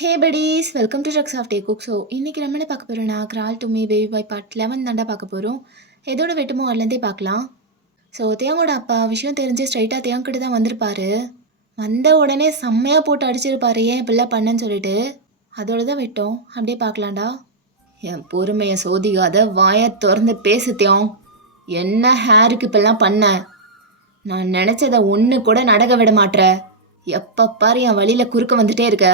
Hey buddies, welcome to ட்ரக்ஸ் ஆஃப் டே குக். ஸோ இன்றைக்கி நம்ம என்ன பார்க்க போகிறோம்னா crawl to me baby boy part 11 தாண்டா பார்க்க போகிறோம். எதோட வெட்டுமோ அதுலேருந்தே பார்க்கலாம். ஸோ தேங்கோட அப்பா விஷயம் தெரிஞ்சு ஸ்ட்ரைட்டாக தேங்கிட்ட தான் வந்திருப்பாரு. வந்த உடனே செம்மையாக போட்டு அடிச்சிருப்பாரு, ஏன் இப்படிலாம் பண்ணேன்னு சொல்லிட்டு. அதோட தான் வெட்டோம், அப்படியே பார்க்கலாம்டா. என் பொறுமையை சோதிக்காத, வாயை திறந்து பேசு தேவ். என்ன ஹேருக்கு இப்பெல்லாம் பண்ண? நான் நினச்சதை ஒன்று கூட நடக்க விட மாட்ற. எப்போ பாரு என் வழியில் குறுக்க வந்துட்டே இருக்க.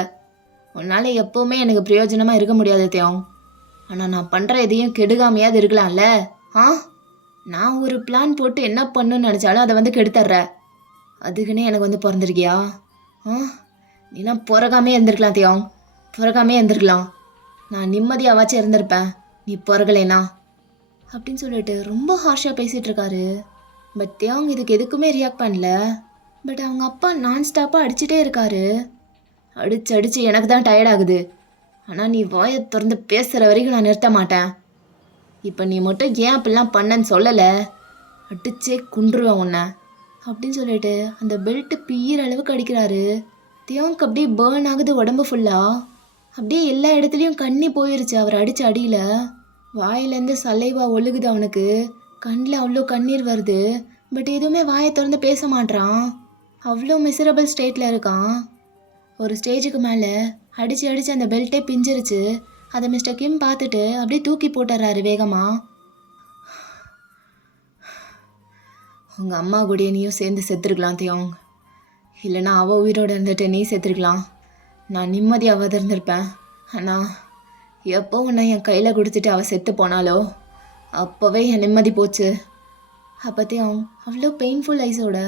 உன்னால் எப்போவுமே எனக்கு பிரயோஜனமாக இருக்க முடியாது தேவ். ஆனால் நான் பண்ணுற எதையும் கெடுகாமையாவது இருக்கலாம்ல. நான் ஒரு பிளான் போட்டு என்ன பண்ணுன்னு நினச்சாலும் அதை வந்து கெடுத்துட்ற. அதுக்குன்னே எனக்கு வந்து பிறந்திருக்கியா? நீலாம் பிறகாமே இருந்திருக்கலாம் தேவ், பிறகாமே இருந்திருக்கலாம். நான் நிம்மதியாவாச்சும் இருந்திருப்பேன், நீ பிறகலைனா அப்படின்னு சொல்லிட்டு ரொம்ப ஹார்ஷாக பேசிகிட்டு இருக்காரு. பட் தேவ் இதுக்கு எதுக்குமே ரியாக்ட் பண்ணல. பட் அவங்க அப்பா நான் ஸ்டாப்பாக அடிச்சுட்டே இருக்காரு. அடிச்சு எனக்கு தான் டயர்ட் ஆகுது. ஆனால் நீ வாயை திறந்து பேசுகிற வரைக்கும் நான் நிறுத்த மாட்டேன். இப்போ நீ மட்டும் ஏன் அப்படிலாம் பண்ணன்னு சொல்லலை, அடிச்சே குன்றுவேன் உன்னை அப்படின்னு சொல்லிட்டு அந்த பெல்ட்டு பீற அளவுக்கு அடிக்கிறாரு. தேவனுக்கு அப்படியே பேர்ன் ஆகுது உடம்பு ஃபுல்லாக. அப்படியே எல்லா இடத்துலையும் கண்ணி போயிருச்சு அவர் அடித்த அடியில். வாயிலேருந்து சலைவா ஒழுகுது அவனுக்கு, கண்ணில் அவ்வளோ கண்ணீர் வருது. பட் எதுவுமே வாயை திறந்து பேச மாட்டான். அவ்வளோ மிசரபிள் ஸ்டேட்டில் இருக்கான். ஒரு ஸ்டேஜுக்கு மேலே அடித்து அந்த பெல்ட்டே பிஞ்சிருச்சு. அதை மிஸ்டர் கிம் பார்த்துட்டு அப்படியே தூக்கி போட்டுறாரு வேகமாக. உங்கள் அம்மா கூடயே நீயும் சேர்ந்து செத்துருக்கலாம் தியோங். இல்லைனா அவள் உயிரோடு இருந்துட்டு நீ செத்துருக்கலாம். நான் நிம்மதியாக இருந்திருப்பேன். ஆனால் எப்போ உன்னை என் கையில் கொடுத்துட்டு அவள் செத்து போனாலோ அப்போவே என் நிம்மதி போச்சு. அப்போத்தையும் அவ்வளோ பெயின்ஃபுல் ஐஸோட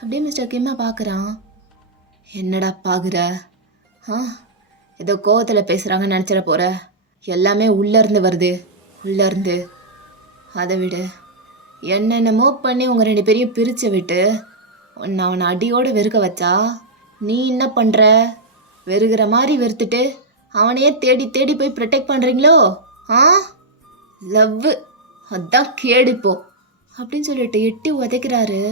அப்படியே மிஸ்டர் கிம்மை பார்க்குறான். என்னடா பார்க்குற? ஏதோ கோவத்தில் பேசுகிறாங்கன்னு நினச்சிட போகிற. எல்லாமே உள்ளேருந்து வருது, உள்ளேருந்து. அதை விடு, என்னென்னமோ பண்ணி உங்கள் 2 பேரையும் பிரித்து விட்டு உன்னை அவனை அடியோடு வெறுக்க வச்சா நீ என்ன பண்ணுற? வெறுகிற மாதிரி வெறுத்துட்டு அவனையே தேடி தேடி போய் ப்ரொடெக்ட் பண்ணுறீங்களோ? லவ்வு அதான் கேடிப்போ அப்படின்னு சொல்லிட்டு எட்டி உதைக்கிறாரு.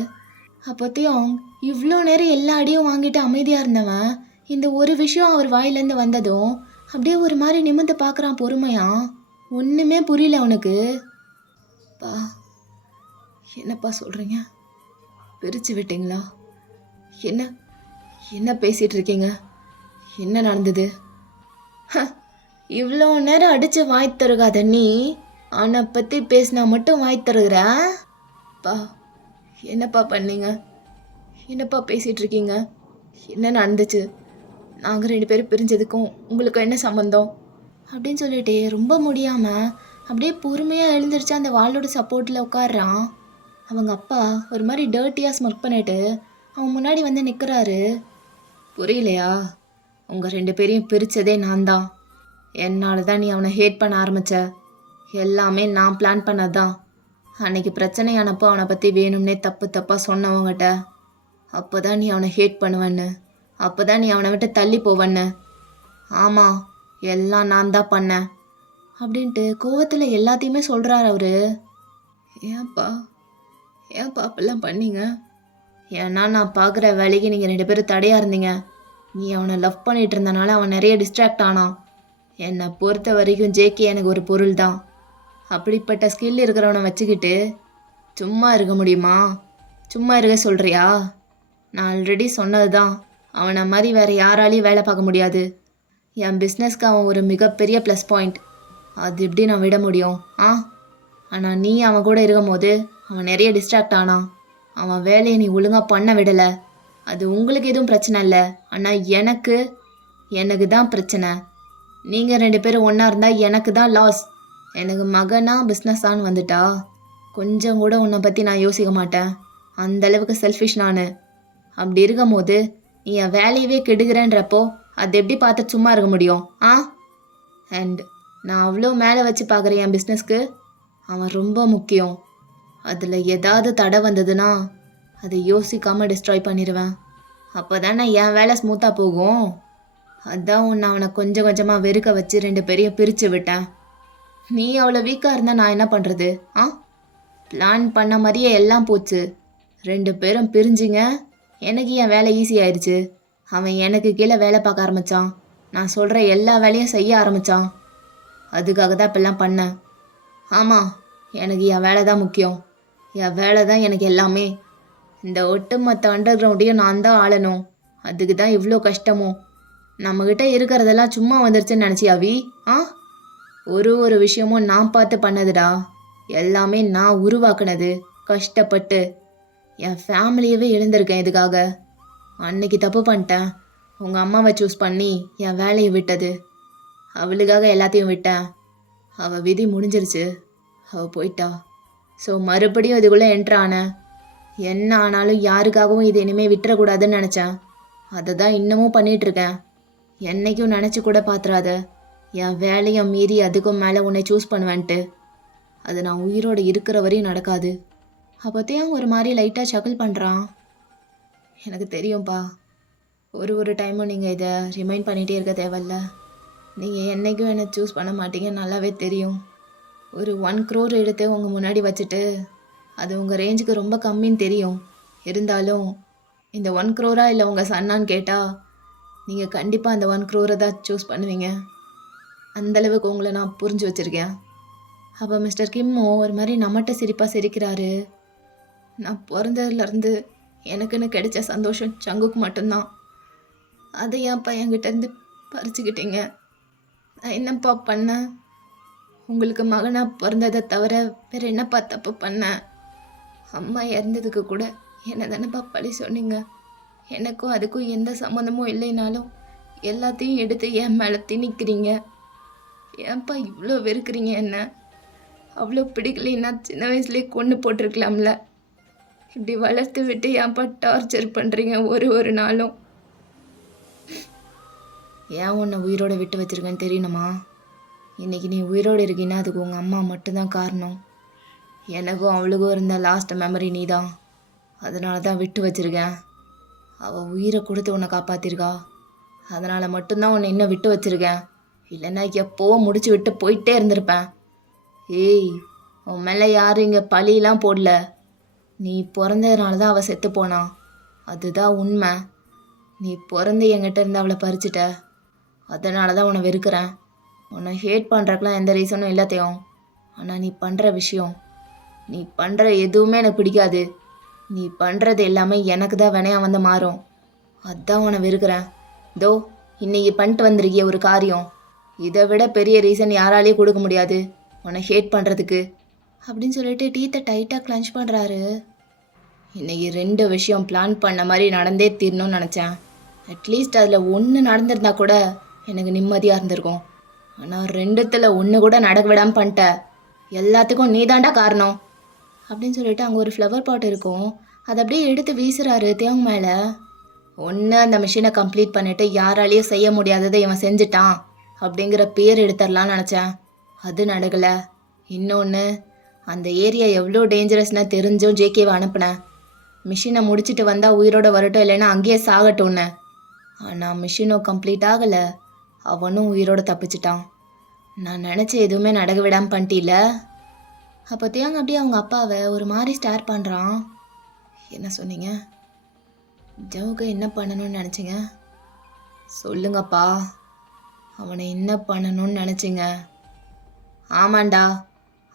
அப்போத்தையும் இவ்வளோ நேரம் எல்லா அடியும் வாங்கிட்டு அமைதியாக இருந்தவன் இந்த ஒரு விஷயம் அவர் வாயிலேருந்து வந்ததும் அப்படியே ஒரு மாதிரி நிமிர்ந்து பார்க்குறான் பொறுமையா. ஒன்றுமே புரியல அவனுக்கு. பா, என்னப்பா சொல்கிறீங்க? பிரித்து விட்டீங்களா? என்ன என்ன பேசிகிட்டு இருக்கீங்க? என்ன நடந்தது? இவ்வளோ நேரம் அடித்து வாய் தருகாத நீ அவனை பற்றி பேசினா மட்டும் வாய் தருகிற. பா, என்னப்பா பண்ணீங்க? என்னப்பா பேசிகிட்டு இருக்கீங்க? என்ன நடந்துச்சு? நாங்கள் 2 பேரும் பிரிஞ்சதுக்கும் உங்களுக்கும் என்ன சம்மந்தம் அப்படின்னு சொல்லிட்டு ரொம்ப முடியாமல் அப்படியே பொறுமையாக எழுந்திரிச்சு அந்த வாளோட சப்போர்ட்டில் உட்காடுறான். அவங்க அப்பா ஒரு மாதிரி டர்ட்டியாக ஸ்மர்க் பண்ணிட்டு அவன் முன்னாடி வந்து நிற்கிறாரு. புரியலையா? உங்கள் 2 பேரையும் பிரித்ததே நான் தான். என்னால் தான் நீ அவனை ஹேட் பண்ண ஆரம்பித்த. எல்லாமே நான் பிளான் பண்ணதான். அன்னைக்கு பிரச்சனையானப்போ அவனை பற்றி வேணும்னே தப்பாக சொன்னவங்ககிட்ட. அப்போ தான் நீ அவனை ஹேட் பண்ணுவேன்னு, அப்போ தான் நீ அவனை விட்டு தள்ளி போவன்னு. ஆமாம், எல்லாம் நான் தான் பண்ணேன் அப்படின்ட்டு கோவத்தில் எல்லாத்தையுமே சொல்கிறார் அவர். ஏன்ப்பா அப்படிலாம் பண்ணீங்க? ஏன்னா நான் பார்க்குற வேலைக்கு நீங்கள் 2 பேரும் தடையாக இருந்தீங்க. நீ அவனை லவ் பண்ணிகிட்டு இருந்தனால அவன் நிறைய டிஸ்ட்ராக்ட் ஆனான். என்னை பொறுத்த வரைக்கும் ஜேகே எனக்கு ஒரு பொருள் தான். அப்படிப்பட்ட ஸ்கில் இருக்கிறவனை வச்சுக்கிட்டு சும்மா இருக்க முடியுமா? சும்மா இருக்க சொல்கிறியா? நான் ஆல்ரெடி சொன்னது தான், அவனை மாதிரி வேறு யாராலையும் வேலை பார்க்க முடியாது. என் பிஸ்னஸ்க்கு அவன் ஒரு மிகப்பெரிய ப்ளஸ் பாயிண்ட். அது எப்படி நான் விட முடியும்? ஆனால் நீ அவன் கூட இருக்கும் போது அவன் நிறைய டிஸ்ட்ராக்ட் ஆனான். அவன் வேலையை நீ ஒழுங்காக பண்ண விடலை. அது உங்களுக்கு எதுவும் பிரச்சனை இல்லை, ஆனால் எனக்கு தான் பிரச்சனை. நீங்கள் 2 பேரும் ஒன்றா இருந்தால் எனக்கு தான் லாஸ். எனக்கு மகனா பிஸ்னஸான்னு வந்துட்டா கொஞ்சம் கூட உன்னை பற்றி நான் யோசிக்க மாட்டேன். அந்தளவுக்கு செல்ஃபிஷ் நான். அப்படி இருக்கும் போது நீ என் வேலையவே கெடுக்கிறேன்றப்போ அது எப்படி பார்த்து சும்மா இருக்க முடியும்? அண்ட் நான் அவ்வளோ மேலே வச்சு பார்க்குறேன் என் பிஸ்னஸ்க்கு. அவன் ரொம்ப முக்கியம். அதில் ஏதாவது தடை வந்ததுன்னா அதை யோசிக்காமல் டிஸ்ட்ராய் பண்ணிடுவேன். அப்போ தானே என் வேலை ஸ்மூத்தாக போகும். அதான் உன்னை அவனை கொஞ்சம் கொஞ்சமாக வெறுக்க வச்சு 2 பேரையும் பிரித்து விட்டேன். நீ அவ்வளோ வீக்காக இருந்தால் நான் என்ன பண்ணுறது? பிளான் பண்ண மாதிரியே எல்லாம் போச்சு. 2 பேரும் பிரிஞ்சிங்க. எனக்கு என் வேலை ஈஸி ஆயிடுச்சு. அவன் எனக்கு கீழே வேலை பார்க்க ஆரம்பித்தான். நான் சொல்கிற எல்லா வேலையும் செய்ய ஆரம்பித்தான். அதுக்காக தான் இப்பெல்லாம் பண்ணேன். ஆமாம், எனக்கு என் வேலை தான் முக்கியம். என் வேலை தான் எனக்கு எல்லாமே. இந்த ஒட்டுமொத்த அண்டர் கிரவுண்டையும் நான் தான் ஆளணும். அதுக்கு தான் இவ்வளோ கஷ்டமும். நம்மக்கிட்ட இருக்கிறதெல்லாம் சும்மா வந்துருச்சுன்னு நினச்சியாவி? ஆ, ஒரு விஷயமும் நான் பார்த்து பண்ணதுடா. எல்லாமே நான் உருவாக்குனது, கஷ்டப்பட்டு. என் ஃபேமிலியவே இழந்திருக்கேன் இதுக்காக. அன்னைக்கு தப்பு பண்ணிட்டேன். உங்கள் அம்மாவை சூஸ் பண்ணி என் வேலையை விட்டது. அவளுக்காக எல்லாத்தையும் விட்டேன். அவள் விதி முடிஞ்சிருச்சு. அவள் போயிட்டா. ஸோ மறுபடியும் இதுக்குள்ளே என்ட்ரு ஆனேன். என்ன ஆனாலும் யாருக்காகவும் இது இனிமேல் விட்டுறக்கூடாதுன்னு நினச்சேன். அதை தான் இன்னமும் பண்ணிகிட்ருக்கேன். என்னைக்கும் நினச்சி கூட பார்த்துறாத என் வேலையை மீறி அதுக்கும் மேலே உன்னை சூஸ் பண்ணுவேன்ட்டு. அது நான் உயிரோடு இருக்கிற வரையும் நடக்காது. அப்போத்தையும் ஒரு மாதிரி லைட்டாக ஷக்கிள் பண்ணுறான். எனக்கு தெரியும்ப்பா, ஒரு டைமும் நீங்கள் இதை ரிமைண்ட் பண்ணிகிட்டே இருக்க தேவையில்ல. நீங்கள் என்றைக்கும் என்னை சூஸ் பண்ண மாட்டீங்க, நல்லாவே தெரியும். ஒரு 1 crore எடுத்து உங்கள் முன்னாடி வச்சுட்டு அது உங்கள் ரேஞ்சுக்கு ரொம்ப கம்மின்னு தெரியும். இருந்தாலும் இந்த 1 crore இல்லை உங்கள் சன்னான்னு கேட்டால் நீங்கள் கண்டிப்பாக அந்த 1 crore தான் சூஸ் பண்ணுவீங்க. அந்தளவுக்கு உங்களை நான் புரிஞ்சு வச்சுருக்கேன். அப்போ மிஸ்டர் கிம்மோ ஒரு மாதிரி நம்மகிட்ட சிரிப்பாக சிரிக்கிறாரு. நான் பிறந்ததுலேருந்து எனக்குன்னு கிடைச்ச சந்தோஷம் சங்குக்கு மட்டும்தான். அதை ஏன்ப்பா என்கிட்டேருந்து பறிச்சுக்கிட்டீங்க? நான் என்னப்பா பண்ணேன்? உங்களுக்கு மகனாக பிறந்ததை தவிர வேறு என்னப்பா தப்பு பண்ணேன்? அம்மா இறந்ததுக்கு கூட என்ன தானேப்பா பழி சொன்னீங்க. எனக்கும் அதுக்கும் எந்த சம்மந்தமும் இல்லைனாலும் எல்லாத்தையும் எடுத்து என் மேலே திணிக்கிறீங்க. ஏன்ப்பா இவ்வளோ வெறுக்கிறீங்க என்ன? அவ்வளோ பிடிக்கலைன்னா சின்ன வயசுலேயே கொண்டு போட்டிருக்கலாம்ல. இப்படி வளர்த்து விட்டு ஏன்ப்பா டார்ச்சர் பண்ணுறீங்க ஒரு நாளும்? ஏன் உன்னை உயிரோடு விட்டு வச்சிருக்கேன்னு தெரியணுமா? இன்றைக்கி நீ உயிரோடு இருக்கீன்னா அதுக்கு உங்கள் அம்மா மட்டும்தான் காரணம். எனக்கும் அவளுக்கும் இருந்த லாஸ்ட் மெமரி நீ தான். அதனால தான் விட்டு வச்சுருக்கேன். அவள் உயிரை கொடுத்து உன்னை காப்பாற்றிருக்கா. அதனால் மட்டும்தான் உன்னை இன்னும் விட்டு வச்சுருக்கேன். இல்லைன்னா எப்போவோ முடிச்சு விட்டு போயிட்டே இருந்திருப்பேன். ஏய், உன் மேலே யாரும் இங்கே பழியெலாம் போடல. நீ பிறந்ததுனால தான் அவள் செத்து போனான். அதுதான் உண்மை. நீ பிறந்து என்கிட்ட இருந்து அவளை பறிச்சிட்ட. அதனால தான் உன்னை வெறுக்கிறேன். உன்னை ஹேட் பண்ணுறக்கெலாம் எந்த ரீசனும் இல்லாத்தையும். ஆனால் நீ பண்ணுற விஷயம், நீ பண்ணுற எதுவுமே எனக்கு பிடிக்காது. நீ பண்ணுறது எல்லாமே எனக்கு தான் வினையாக வந்து மாறும். அதான் உன்னை வெறுக்கிறேன். தோ இன்னைக்கு பண்ணிட்டு வந்திருக்கிய ஒரு காரியம், இதை விட பெரிய ரீசன் யாராலையும் கொடுக்க முடியாது உன்னை ஹேட் பண்ணுறதுக்கு அப்படின்னு சொல்லிட்டு டீத்தை டைட்டாக கிளன்ச் பண்ணுறாரு. இன்றைக்கி 2 விஷயம் பிளான் பண்ண மாதிரி நடந்தே தீரணும்னு நினச்சேன். அட்லீஸ்ட் அதில் 1 நடந்திருந்தா கூட எனக்கு நிம்மதியாக இருந்திருக்கும். ஆனால் 2த்தில் 1 கூட நடக்க விடாமல் பண்ணிட்ட. எல்லாத்துக்கும் நீ தாண்டா காரணம் அப்படின்னு சொல்லிட்டு அங்கே ஒரு ஃப்ளவர் பாட் இருக்கும். அதை அப்படியே எடுத்து வீசுறாரு தேவங்க மேலே. ஒன்று அந்த மிஷினை கம்ப்ளீட் பண்ணிவிட்டு யாராலையும் செய்ய முடியாததை இவன் செஞ்சுட்டான் அப்படிங்கிற பேர் எடுத்துடலான்னு நினச்சேன். அது நடக்கலை. இன்னொன்று, அந்த ஏரியா எவ்வளோ டேஞ்சரஸ்னு தெரிஞ்சும் ஜேகேவை அனுப்புனேன். மிஷினை முடிச்சுட்டு வந்தால் உயிரோட வரட்டும், இல்லைன்னா அங்கேயே சாகட்டும்னு. ஆனால் மிஷினும் கம்ப்ளீட் ஆகலை, அவனும் உயிரோட தப்பிச்சிட்டான். நான் நினச்ச எதுவுமே நடக்க விடாமல் பண்ணிட்டில்ல. அப்போ தேங்க அப்படியே அவங்க அப்பாவை ஒரு மாதிரி ஸ்டார் பண்ணுறான். என்ன சொன்னீங்க? ஜவுக்கு என்ன பண்ணணும்னு நினச்சிங்க? சொல்லுங்கப்பா. அவனை என்ன பண்ணணும்னு நினச்சிங்க? ஆமாண்டா,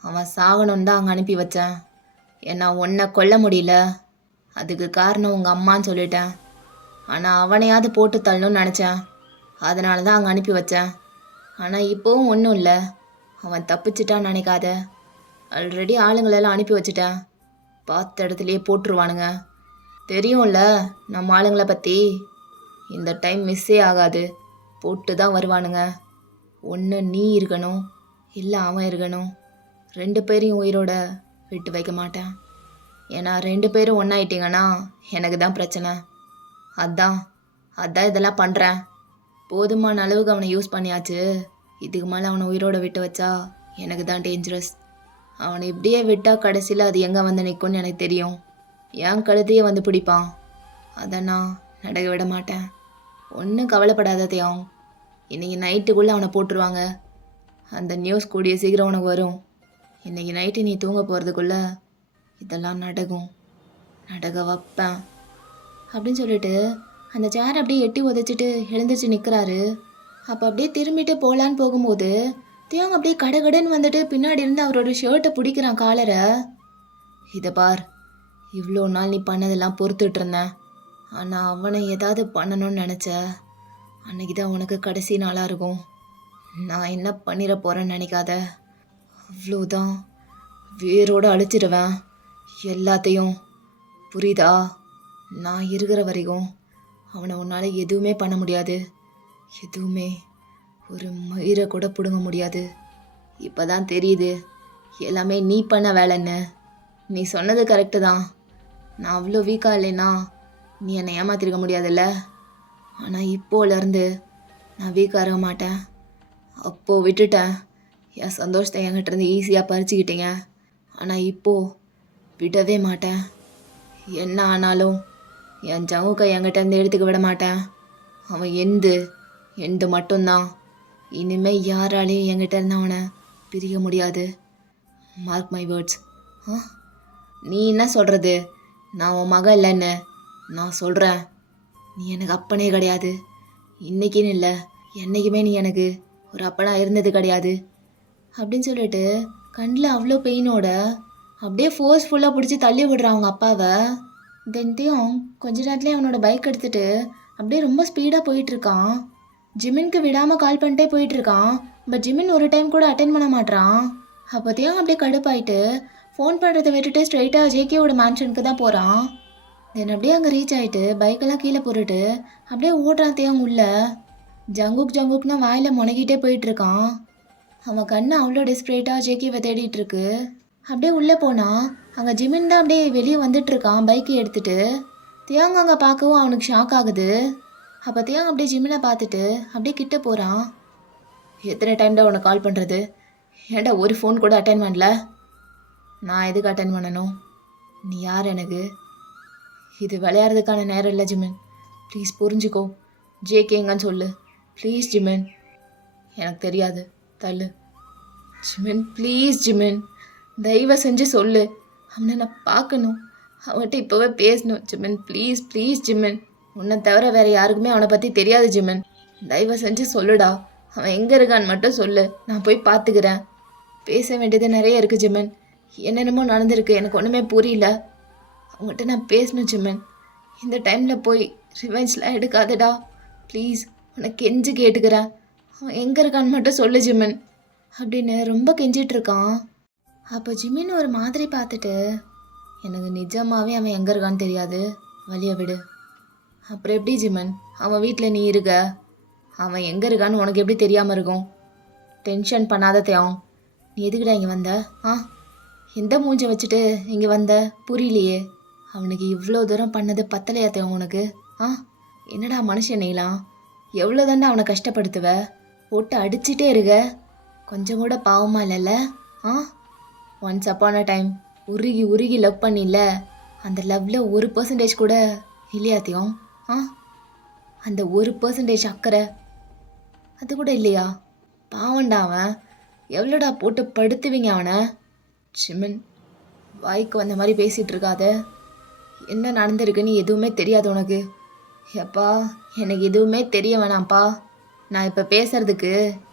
அவன் சாகணுன்னு தான் அங்கே அனுப்பி வச்சேன். ஏன்னா உன்னை கொல்ல முடியல, அதுக்கு காரணம் உங்கள் அம்மான்னு சொல்லிட்டேன். ஆனால் அவனையாவது போட்டு தள்ளணும்னு நினச்சேன். அதனால தான் அங்கே அனுப்பி வச்சேன். ஆனால் இப்போவும் ஒன்றும் இல்லை, அவன் தப்பிச்சிட்டான்னு நினைக்காத. ஆல்ரெடி ஆளுங்களெல்லாம் அனுப்பி வச்சுட்டேன். பார்த்த இடத்துலையே போட்டுருவானுங்க. தெரியும்ல நம்ம ஆளுங்களை பற்றி. இந்த டைம் மிஸ்ஸே ஆகாது, போட்டு தான் வருவானுங்க. ஒன்று நீ இருக்கணும், இல்லை அவன் இருக்கணும். 2 பேரையும் உயிரோட விட்டு வைக்க மாட்டேன். ஏன்னா 2 பேரும் ஒன்றாயிட்டீங்கன்னா எனக்கு தான் பிரச்சனை. அதான் இதெல்லாம் பண்ணுறேன். போதுமான அளவுக்கு அவனை யூஸ் பண்ணியாச்சு. இதுக்கு மேலே அவனை உயிரோட விட்டு வச்சா எனக்கு தான் டேஞ்சரஸ். அவனை இப்படியே விட்டால் கடைசியில் அது எங்கே வந்து நிற்கும்னு எனக்கு தெரியும். என் கழுத்தையே வந்து பிடிப்பான். அதை நான் நடக்க விட மாட்டேன். ஒன்றும் கவலைப்படாத தேவம். இன்றைக்கி நைட்டுக்குள்ளே அவனை போட்டுருவாங்க. அந்த நியூஸ் கூடிய சீக்கிரம் உனக்கு வரும். இன்றைக்கி நைட்டு நீ தூங்க போகிறதுக்குள்ளே இதெல்லாம் நடக்க வைப்பேன் அப்படின்னு சொல்லிட்டு அந்த சேர் அப்படியே எட்டி உதைச்சிட்டு எழுந்திரிச்சு நிற்கிறாரு. அப்போ அப்படியே திரும்பிட்டு போகலான்னு போகும்போது தியாங் அப்படியே கடகடன்னு வந்துட்டு பின்னாடி இருந்து அவரோட ஷர்ட்டை பிடிக்கிறான் காலரை. இதை பார், இவ்வளோ நாள் நீ பண்ணதெல்லாம் பொறுத்துட்டு இருந்தேன். ஆனால் அவனை ஏதாவது பண்ணணும்னு நினச்ச அன்னைக்கு தான் உனக்கு கடைசி நாளாக இருக்கும். நான் என்ன பண்ணிட போகிறேன்னு நினைக்காத. அவ்வளோதான், வேரோடு அழிச்சிடுவேன் எல்லாத்தையும். புரியுதா? நான் இருக்கிற வரைக்கும் அவனை உன்னால் எதுவுமே பண்ண முடியாது. எதுவுமே, ஒரு மயிரை கூட பிடுங்க முடியாது. இப்போ தான் தெரியுது எல்லாமே நீ பண்ண வேலைன்னு. நீ சொன்னது கரெக்டு தான். நான் அவ்வளோ வீக்காக இல்லைன்னா நீ என்னை ஏமாத்திருக்க முடியாதுல்ல. ஆனால் இப்போலேருந்து நான் வீக்காக இருக்க மாட்டேன். அப்போது விட்டுட்டேன், என் சந்தோஷத்தை என்கிட்டேருந்து ஈஸியாக பறிச்சுக்கிட்டீங்க. ஆனால் இப்போது விடவே மாட்டேன். என்ன ஆனாலும் என் ஜங்குக்கை என்கிட்டேருந்து எடுத்துக்க விட மாட்டேன். அவன் எந்து மட்டும்தான். இனிமேல் யாராலையும் என்கிட்ட இருந்து அவனை பிரிக்க முடியாது. Mark my words. நீ என்ன சொல்கிறது? நான் உன் மகன் இல்லைன்னு நான் சொல்கிறேன். நீ எனக்கு அப்பனே கிடையாது. இன்றைக்கின்னு இல்லை, என்றைக்குமே நீ எனக்கு ஒரு அப்பனாக இருந்தது கிடையாது அப்படின்னு சொல்லிட்டு கண்ணில் அவ்வளோ பெயினோட அப்படியே ஃபோர்ஸ்ஃபுல்லாக பிடிச்சி தள்ளி விடுறான் அவங்க அப்பாவை. தென்த்தையும் கொஞ்ச நேரத்துலேயே அவனோட பைக் எடுத்துகிட்டு அப்படியே ரொம்ப ஸ்பீடாக போயிட்டுருக்கான். ஜிமின்க்கு விடாமல் கால் பண்ணிட்டே போயிட்டுருக்கான். பட் ஜிமின் ஒரு டைம் கூட அட்டென்ட் பண்ண மாட்டான். அப்போத்தையும் அப்படியே கடுப்பாயிட்டு ஃபோன் பண்ணுறதை விட்டுட்டு ஸ்ட்ரைட்டாக ஜேகேவோட மேன்ஷனுக்கு தான் போகிறான். தென் அப்படியே அங்கே ரீச் ஆகிட்டு பைக்கெல்லாம் கீழே போட்டுட்டு அப்படியே ஓடுறான் தேவங்க உள்ள. ஜங்குக்னா வாயில் முனகிட்டே போயிட்டுருக்கான். அவன் கண்ணு அவ்வளோ டெஸ்ப்ரேட்டாக ஜேகேவை தேடிட்டுருக்கு. அப்படியே உள்ளே போனால் அங்கே ஜிமின் தான் அப்படியே வெளியே வந்துட்டுருக்கான் பைக்கை எடுத்துகிட்டு. தியாங் அங்கே பார்க்கவும் அவனுக்கு ஷாக் ஆகுது. அப்போ தியாங் அப்படியே ஜிமினை பார்த்துட்டு அப்படியே கிட்டே போகிறான். எத்தனை டைம் தான் உனக்கு கால் பண்ணுறது? ஏன்டா ஒரு ஃபோன் கூட அட்டென்ட் பண்ணல? நான் எதுக்கு அட்டென்ட் பண்ணணும்? நீ யார் எனக்கு? இது விளையாடுறதுக்கான நேரம் இல்லை ஜிமின். ப்ளீஸ் புரிஞ்சுக்கோ. ஜேகேங்கன்னு சொல்லு ப்ளீஸ் ஜிமின். எனக்கு தெரியாது, தள்ளு. ஜிமின் ப்ளீஸ் ஜிமின், தயவு செஞ்சு சொல்லு. அவனை நான் பார்க்கணும், அவன்கிட்ட இப்போவே பேசணும். Jimin please please Jimin. உன்னை தவிர வேறு யாருக்குமே அவனை பற்றி தெரியாது ஜிமின். தயவு செஞ்சு சொல்லுடா. அவன் எங்கே இருக்கான்னு மட்டும் சொல்லு, நான் போய் பார்த்துக்கிறேன். பேச வேண்டியது நிறைய இருக்குது ஜிமின். என்னென்னமோ நடந்திருக்கு, எனக்கு ஒன்றுமே புரியல. அவங்ககிட்ட நான் பேசணும் ஜிமின். இந்த டைமில் போய் ரிவெஞ்ச்லாம் எடுக்காதடா ப்ளீஸ். உனக்கு கெஞ்சி கேட்டுக்கிறேன். அவன் எங்கே இருக்கான்னு மட்டும் சொல்லு ஜிமின் அப்படின்னு ரொம்ப கெஞ்சிட்டு இருக்கான். அப்போ ஜிமின் ஒரு மாதிரி பார்த்துட்டு, எனக்கு நிஜமாகவே அவன் எங்கே இருக்கான்னு தெரியாது, வழியை விடு. அப்புறம் எப்படி ஜிமின், அவன் வீட்டில் நீ இருக்க, அவன் எங்கே இருக்கான்னு உனக்கு எப்படி தெரியாமல் இருக்கும்? டென்ஷன் பண்ணாத தேவம். நீ எதுக்குடா இங்கே வந்த? எந்த மூஞ்சை வச்சுட்டு இங்கே வந்த புரியலையே. அவனுக்கு இவ்வளோ தூரம் பண்ணது பத்தலையா தேவம் உனக்கு? என்னடா மனுஷன் நீலாம், எவ்வளோ தாண்டா அவனை கஷ்டப்படுத்துவ? போட்டு அடிச்சிட்டே இருக்க, கொஞ்சம் கூட பாவமா இல்லைல்ல? ஒன்ஸ் அப்பான டைம் உருகி லவ் பண்ணில, அந்த லவ்வில் 1% கூட இல்லையாத்தியம்? அந்த 1% அக்கறை அது கூட இல்லையா? பாவண்டா அவன். எவ்வளோடா போட்டு படுத்துவீங்க அவனை? ஜிமின், வாய்க்கு வந்த மாதிரி பேசிகிட்டு இருக்காத. என்ன நடந்திருக்குன்னு எதுவுமே தெரியாது உனக்கு. எப்பா, எனக்கு எதுவுமே தெரிய வேணாம்ப்பா. நான் இப்போ பேசுறதுக்கு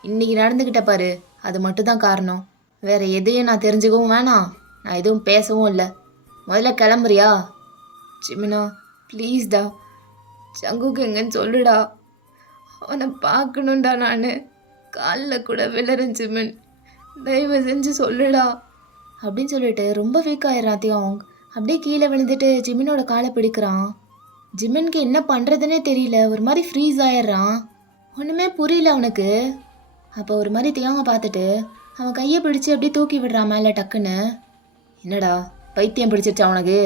இன்றைக்கி நடந்துக்கிட்ட பாரு, அது மட்டும்தான் காரணம். வேறு எதையும் நான் தெரிஞ்சுக்கவும் வேணாம், நான் எதுவும் பேசவும் இல்லை. முதல்ல கிளம்புறியா? ஜிமினா ப்ளீஸ்டா, ஜங்குக்கு எங்கன்னு சொல்லுடா. அவனை பார்க்கணுண்டா, நான் காலில் கூட விழுறேன் ஜிமின், தயவு செஞ்சு சொல்லுடா அப்படின்னு சொல்லிட்டு ரொம்ப வீக் ஆயிடுறான் தியோங். அப்படியே கீழே விழுந்துட்டு ஜிமினோட காலை பிடிக்கிறான். ஜிமினுக்கு என்ன பண்ணுறதுனே தெரியல, ஒரு மாதிரி ஃப்ரீஸ் ஆயிடுறான். ஒன்றுமே புரியல அவனுக்கு. அப்போ ஒரு மாதிரி தியோங்கை பார்த்துட்டு அவன் கையை பிடிச்சி அப்படியே தூக்கி விடுறான் மேலே டக்குன்னு. என்னடா பைத்தியம் பிடிச்சிருச்சா உனக்கு?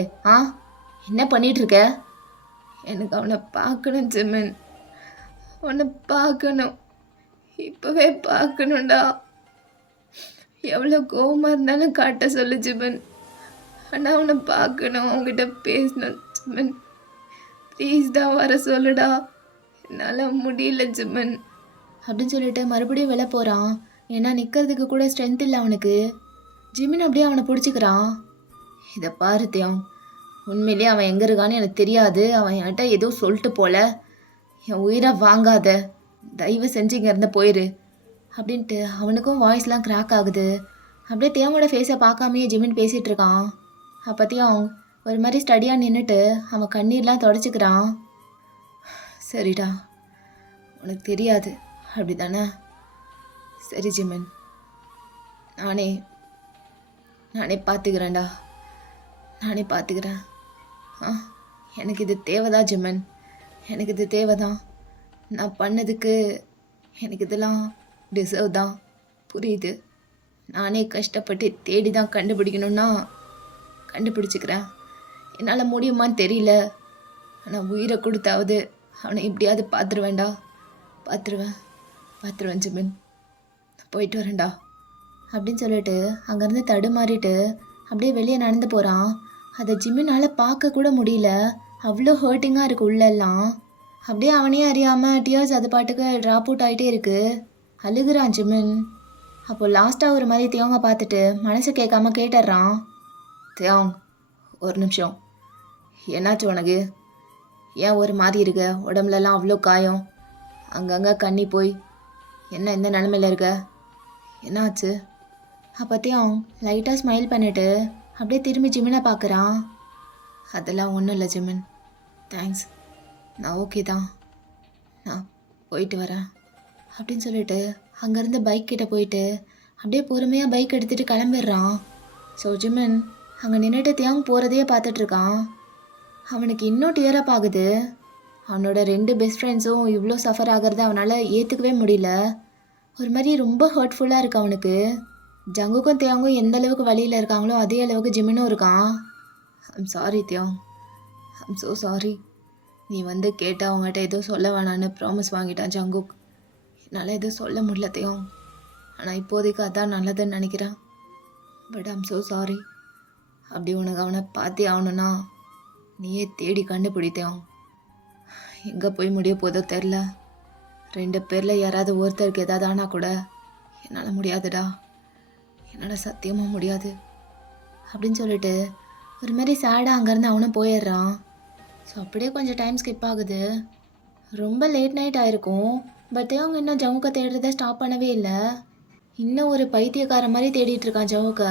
என்ன பண்ணிகிட்ருக்க? எனக்கு அவனை பார்க்கணும் ஜிமின், அவனை பார்க்கணும், இப்போவே பார்க்கணுண்டா. எவ்வளோ கோவமாக இருந்தாலும் காட்ட சொல்லு ஜிமின், ஆனால் அவனை பார்க்கணும், அவங்ககிட்ட பேசணும் ஜிமின். ப்ளீஸ் தான் வர சொல்லுடா, என்னால் முடியல ஜிமின் அப்படின்னு சொல்லிட்டு மறுபடியும் வெளில போகிறான். ஏன்னா நிற்கிறதுக்கு கூட ஸ்ட்ரென்த் இல்லை அவனுக்கு. ஜிமின் அப்படியே அவனை பிடிச்சிக்கிறான். இதை பாரு தியம், உண்மையிலேயே அவன் எங்கே இருக்கான்னு எனக்கு தெரியாது. அவன் என்கிட்ட ஏதோ சொல்லிட்டு போல, என் உயிரை வாங்காத, தயவு செஞ்சு இங்கேருந்து போயிரு அப்படின்ட்டு அவனுக்கும் வாய்ஸ்லாம் கிராக் ஆகுது. அப்படியே தேவோட ஃபேஸை பார்க்காமயே ஜிமின் பேசிகிட்டு இருக்கான். அப்போத்தையும் ஒரு மாதிரி ஸ்டடியாக நின்றுட்டு அவன் கண்ணீர்லாம் தொடச்சிக்கிறான். சரிடா, உனக்கு தெரியாது அப்படி தானே? சரி ஜிமின், நானே பார்த்துக்கிறேன்டா, நானே பார்த்துக்கிறேன். எனக்கு இது தேவைதான் ஜிமன், எனக்கு இது தேவைதான். நான் பண்ணதுக்கு எனக்கு இதெல்லாம் டிசர்வ் தான், புரியுது. நானே கஷ்டப்பட்டு தேடி தான் கண்டுபிடிக்கணுன்னா கண்டுபிடிச்சிக்கிறேன். என்னால் முடியுமான்னு தெரியல, ஆனால் உயிரை கொடுத்தாவது அவனை எப்படியாவது பார்த்துருவேன்டா, பார்த்துருவேன் ஜிமின், போயிட்டு வரேன்டா அப்படின்னு சொல்லிட்டு அங்கேருந்து தடுமாறிட்டு அப்படியே வெளியே நடந்து போகிறான். அதை ஜிம்மினால் பார்க்க கூட முடியல, அவ்வளோ ஹர்ட்டிங்காக இருக்குது உள்ளெல்லாம். அப்படியே அவனே அறியாமல் டியர்ஸ் அது பாட்டுக்கு ட்ராப் அவுட் ஆகிட்டே இருக்குது. அழுகுறான் ஜிமின். அப்போது லாஸ்ட்டாக ஒரு மாதிரி தியோங்க பார்த்துட்டு மனசு கேட்காம கேட்டுடுறான். தியோங், ஒரு நிமிஷம், என்னாச்சு உனக்கு? ஏன் ஒரு மாதிரி இருக்க? உடம்புலலாம் அவ்வளோ காயம், அங்கங்கே கண்ணி போய் என்ன இந்த நிலமையில இருக்க? என்னாச்சு? அப்போத்தையும் லைட்டாக ஸ்மைல் பண்ணிவிட்டு அப்படியே திரும்பி ஜிமினை பார்க்குறான். அதெல்லாம் ஒன்றும் இல்லை ஜிமின், தேங்க்ஸ், நான் ஓகே தான், நான் போயிட்டு வரேன் அப்படின்னு சொல்லிட்டு அங்கேருந்து பைக் கிட்டே போயிட்டு அப்படியே பொறுமையாக பைக் எடுத்துகிட்டு கிளம்பிடுறான். ஸோ ஜிமின் அங்கே நின்றுட்டு தியாங் போகிறதையே பார்த்துட்ருக்கான். அவனுக்கு இன்னும் டியரப் ஆகுது. அவனோட 2 பெஸ்ட் ஃப்ரெண்ட்ஸும் இவ்வளோ சஃபர் ஆகிறத அவனால் ஏற்றுக்கவே முடியல. ஒரு மாதிரி ரொம்ப ஹர்ட்ஃபுல்லாக இருக்கு அவனுக்கு. ஜங்குக்கும் தியாங்கும் எந்த அளவுக்கு வழியில் இருக்காங்களோ அதே அளவுக்கு ஜிமினும் இருக்கான். ஐம் சாரி தியாங், ஐம் ஸோ சாரி. நீ வந்து கேட்டால் அவங்ககிட்ட எதுவும் சொல்ல வேணான்னு ப்ராமிஸ் வாங்கிட்டான் ஜங்குக். என்னால் எதுவும் சொல்ல முடியல தியாங், ஆனால் இப்போதைக்கு அதான் நல்லதுன்னு நினைக்கிறேன். But I'm so sorry. அப்படி உனக்கு அவனை பார்த்தே ஆகணுன்னா நீயே தேடி கண்டுபிடித்தேன். எங்கே போய் முடிய போதோ தெரில. 2 பேரில் யாராவது ஒருத்தருக்கு ஏதாவது ஆனால் கூட என்னால் முடியாதுடா, என்னால் சத்தியமாக முடியாது அப்படின்னு சொல்லிட்டு ஒரு மாதிரி சேடாக அங்கேருந்து அவனும் போயிடுறான். ஸோ அப்படியே கொஞ்சம் டைம் ஸ்கிப் ஆகுது. ரொம்ப லேட் நைட் ஆகிருக்கும். பட் அவங்க இன்னும் ஜவுக்க தேடுறத ஸ்டாப் பண்ணவே இல்லை. இன்னும் ஒரு பைத்தியக்கார மாதிரி தேடிட்டு இருக்கான் ஜவுக்க.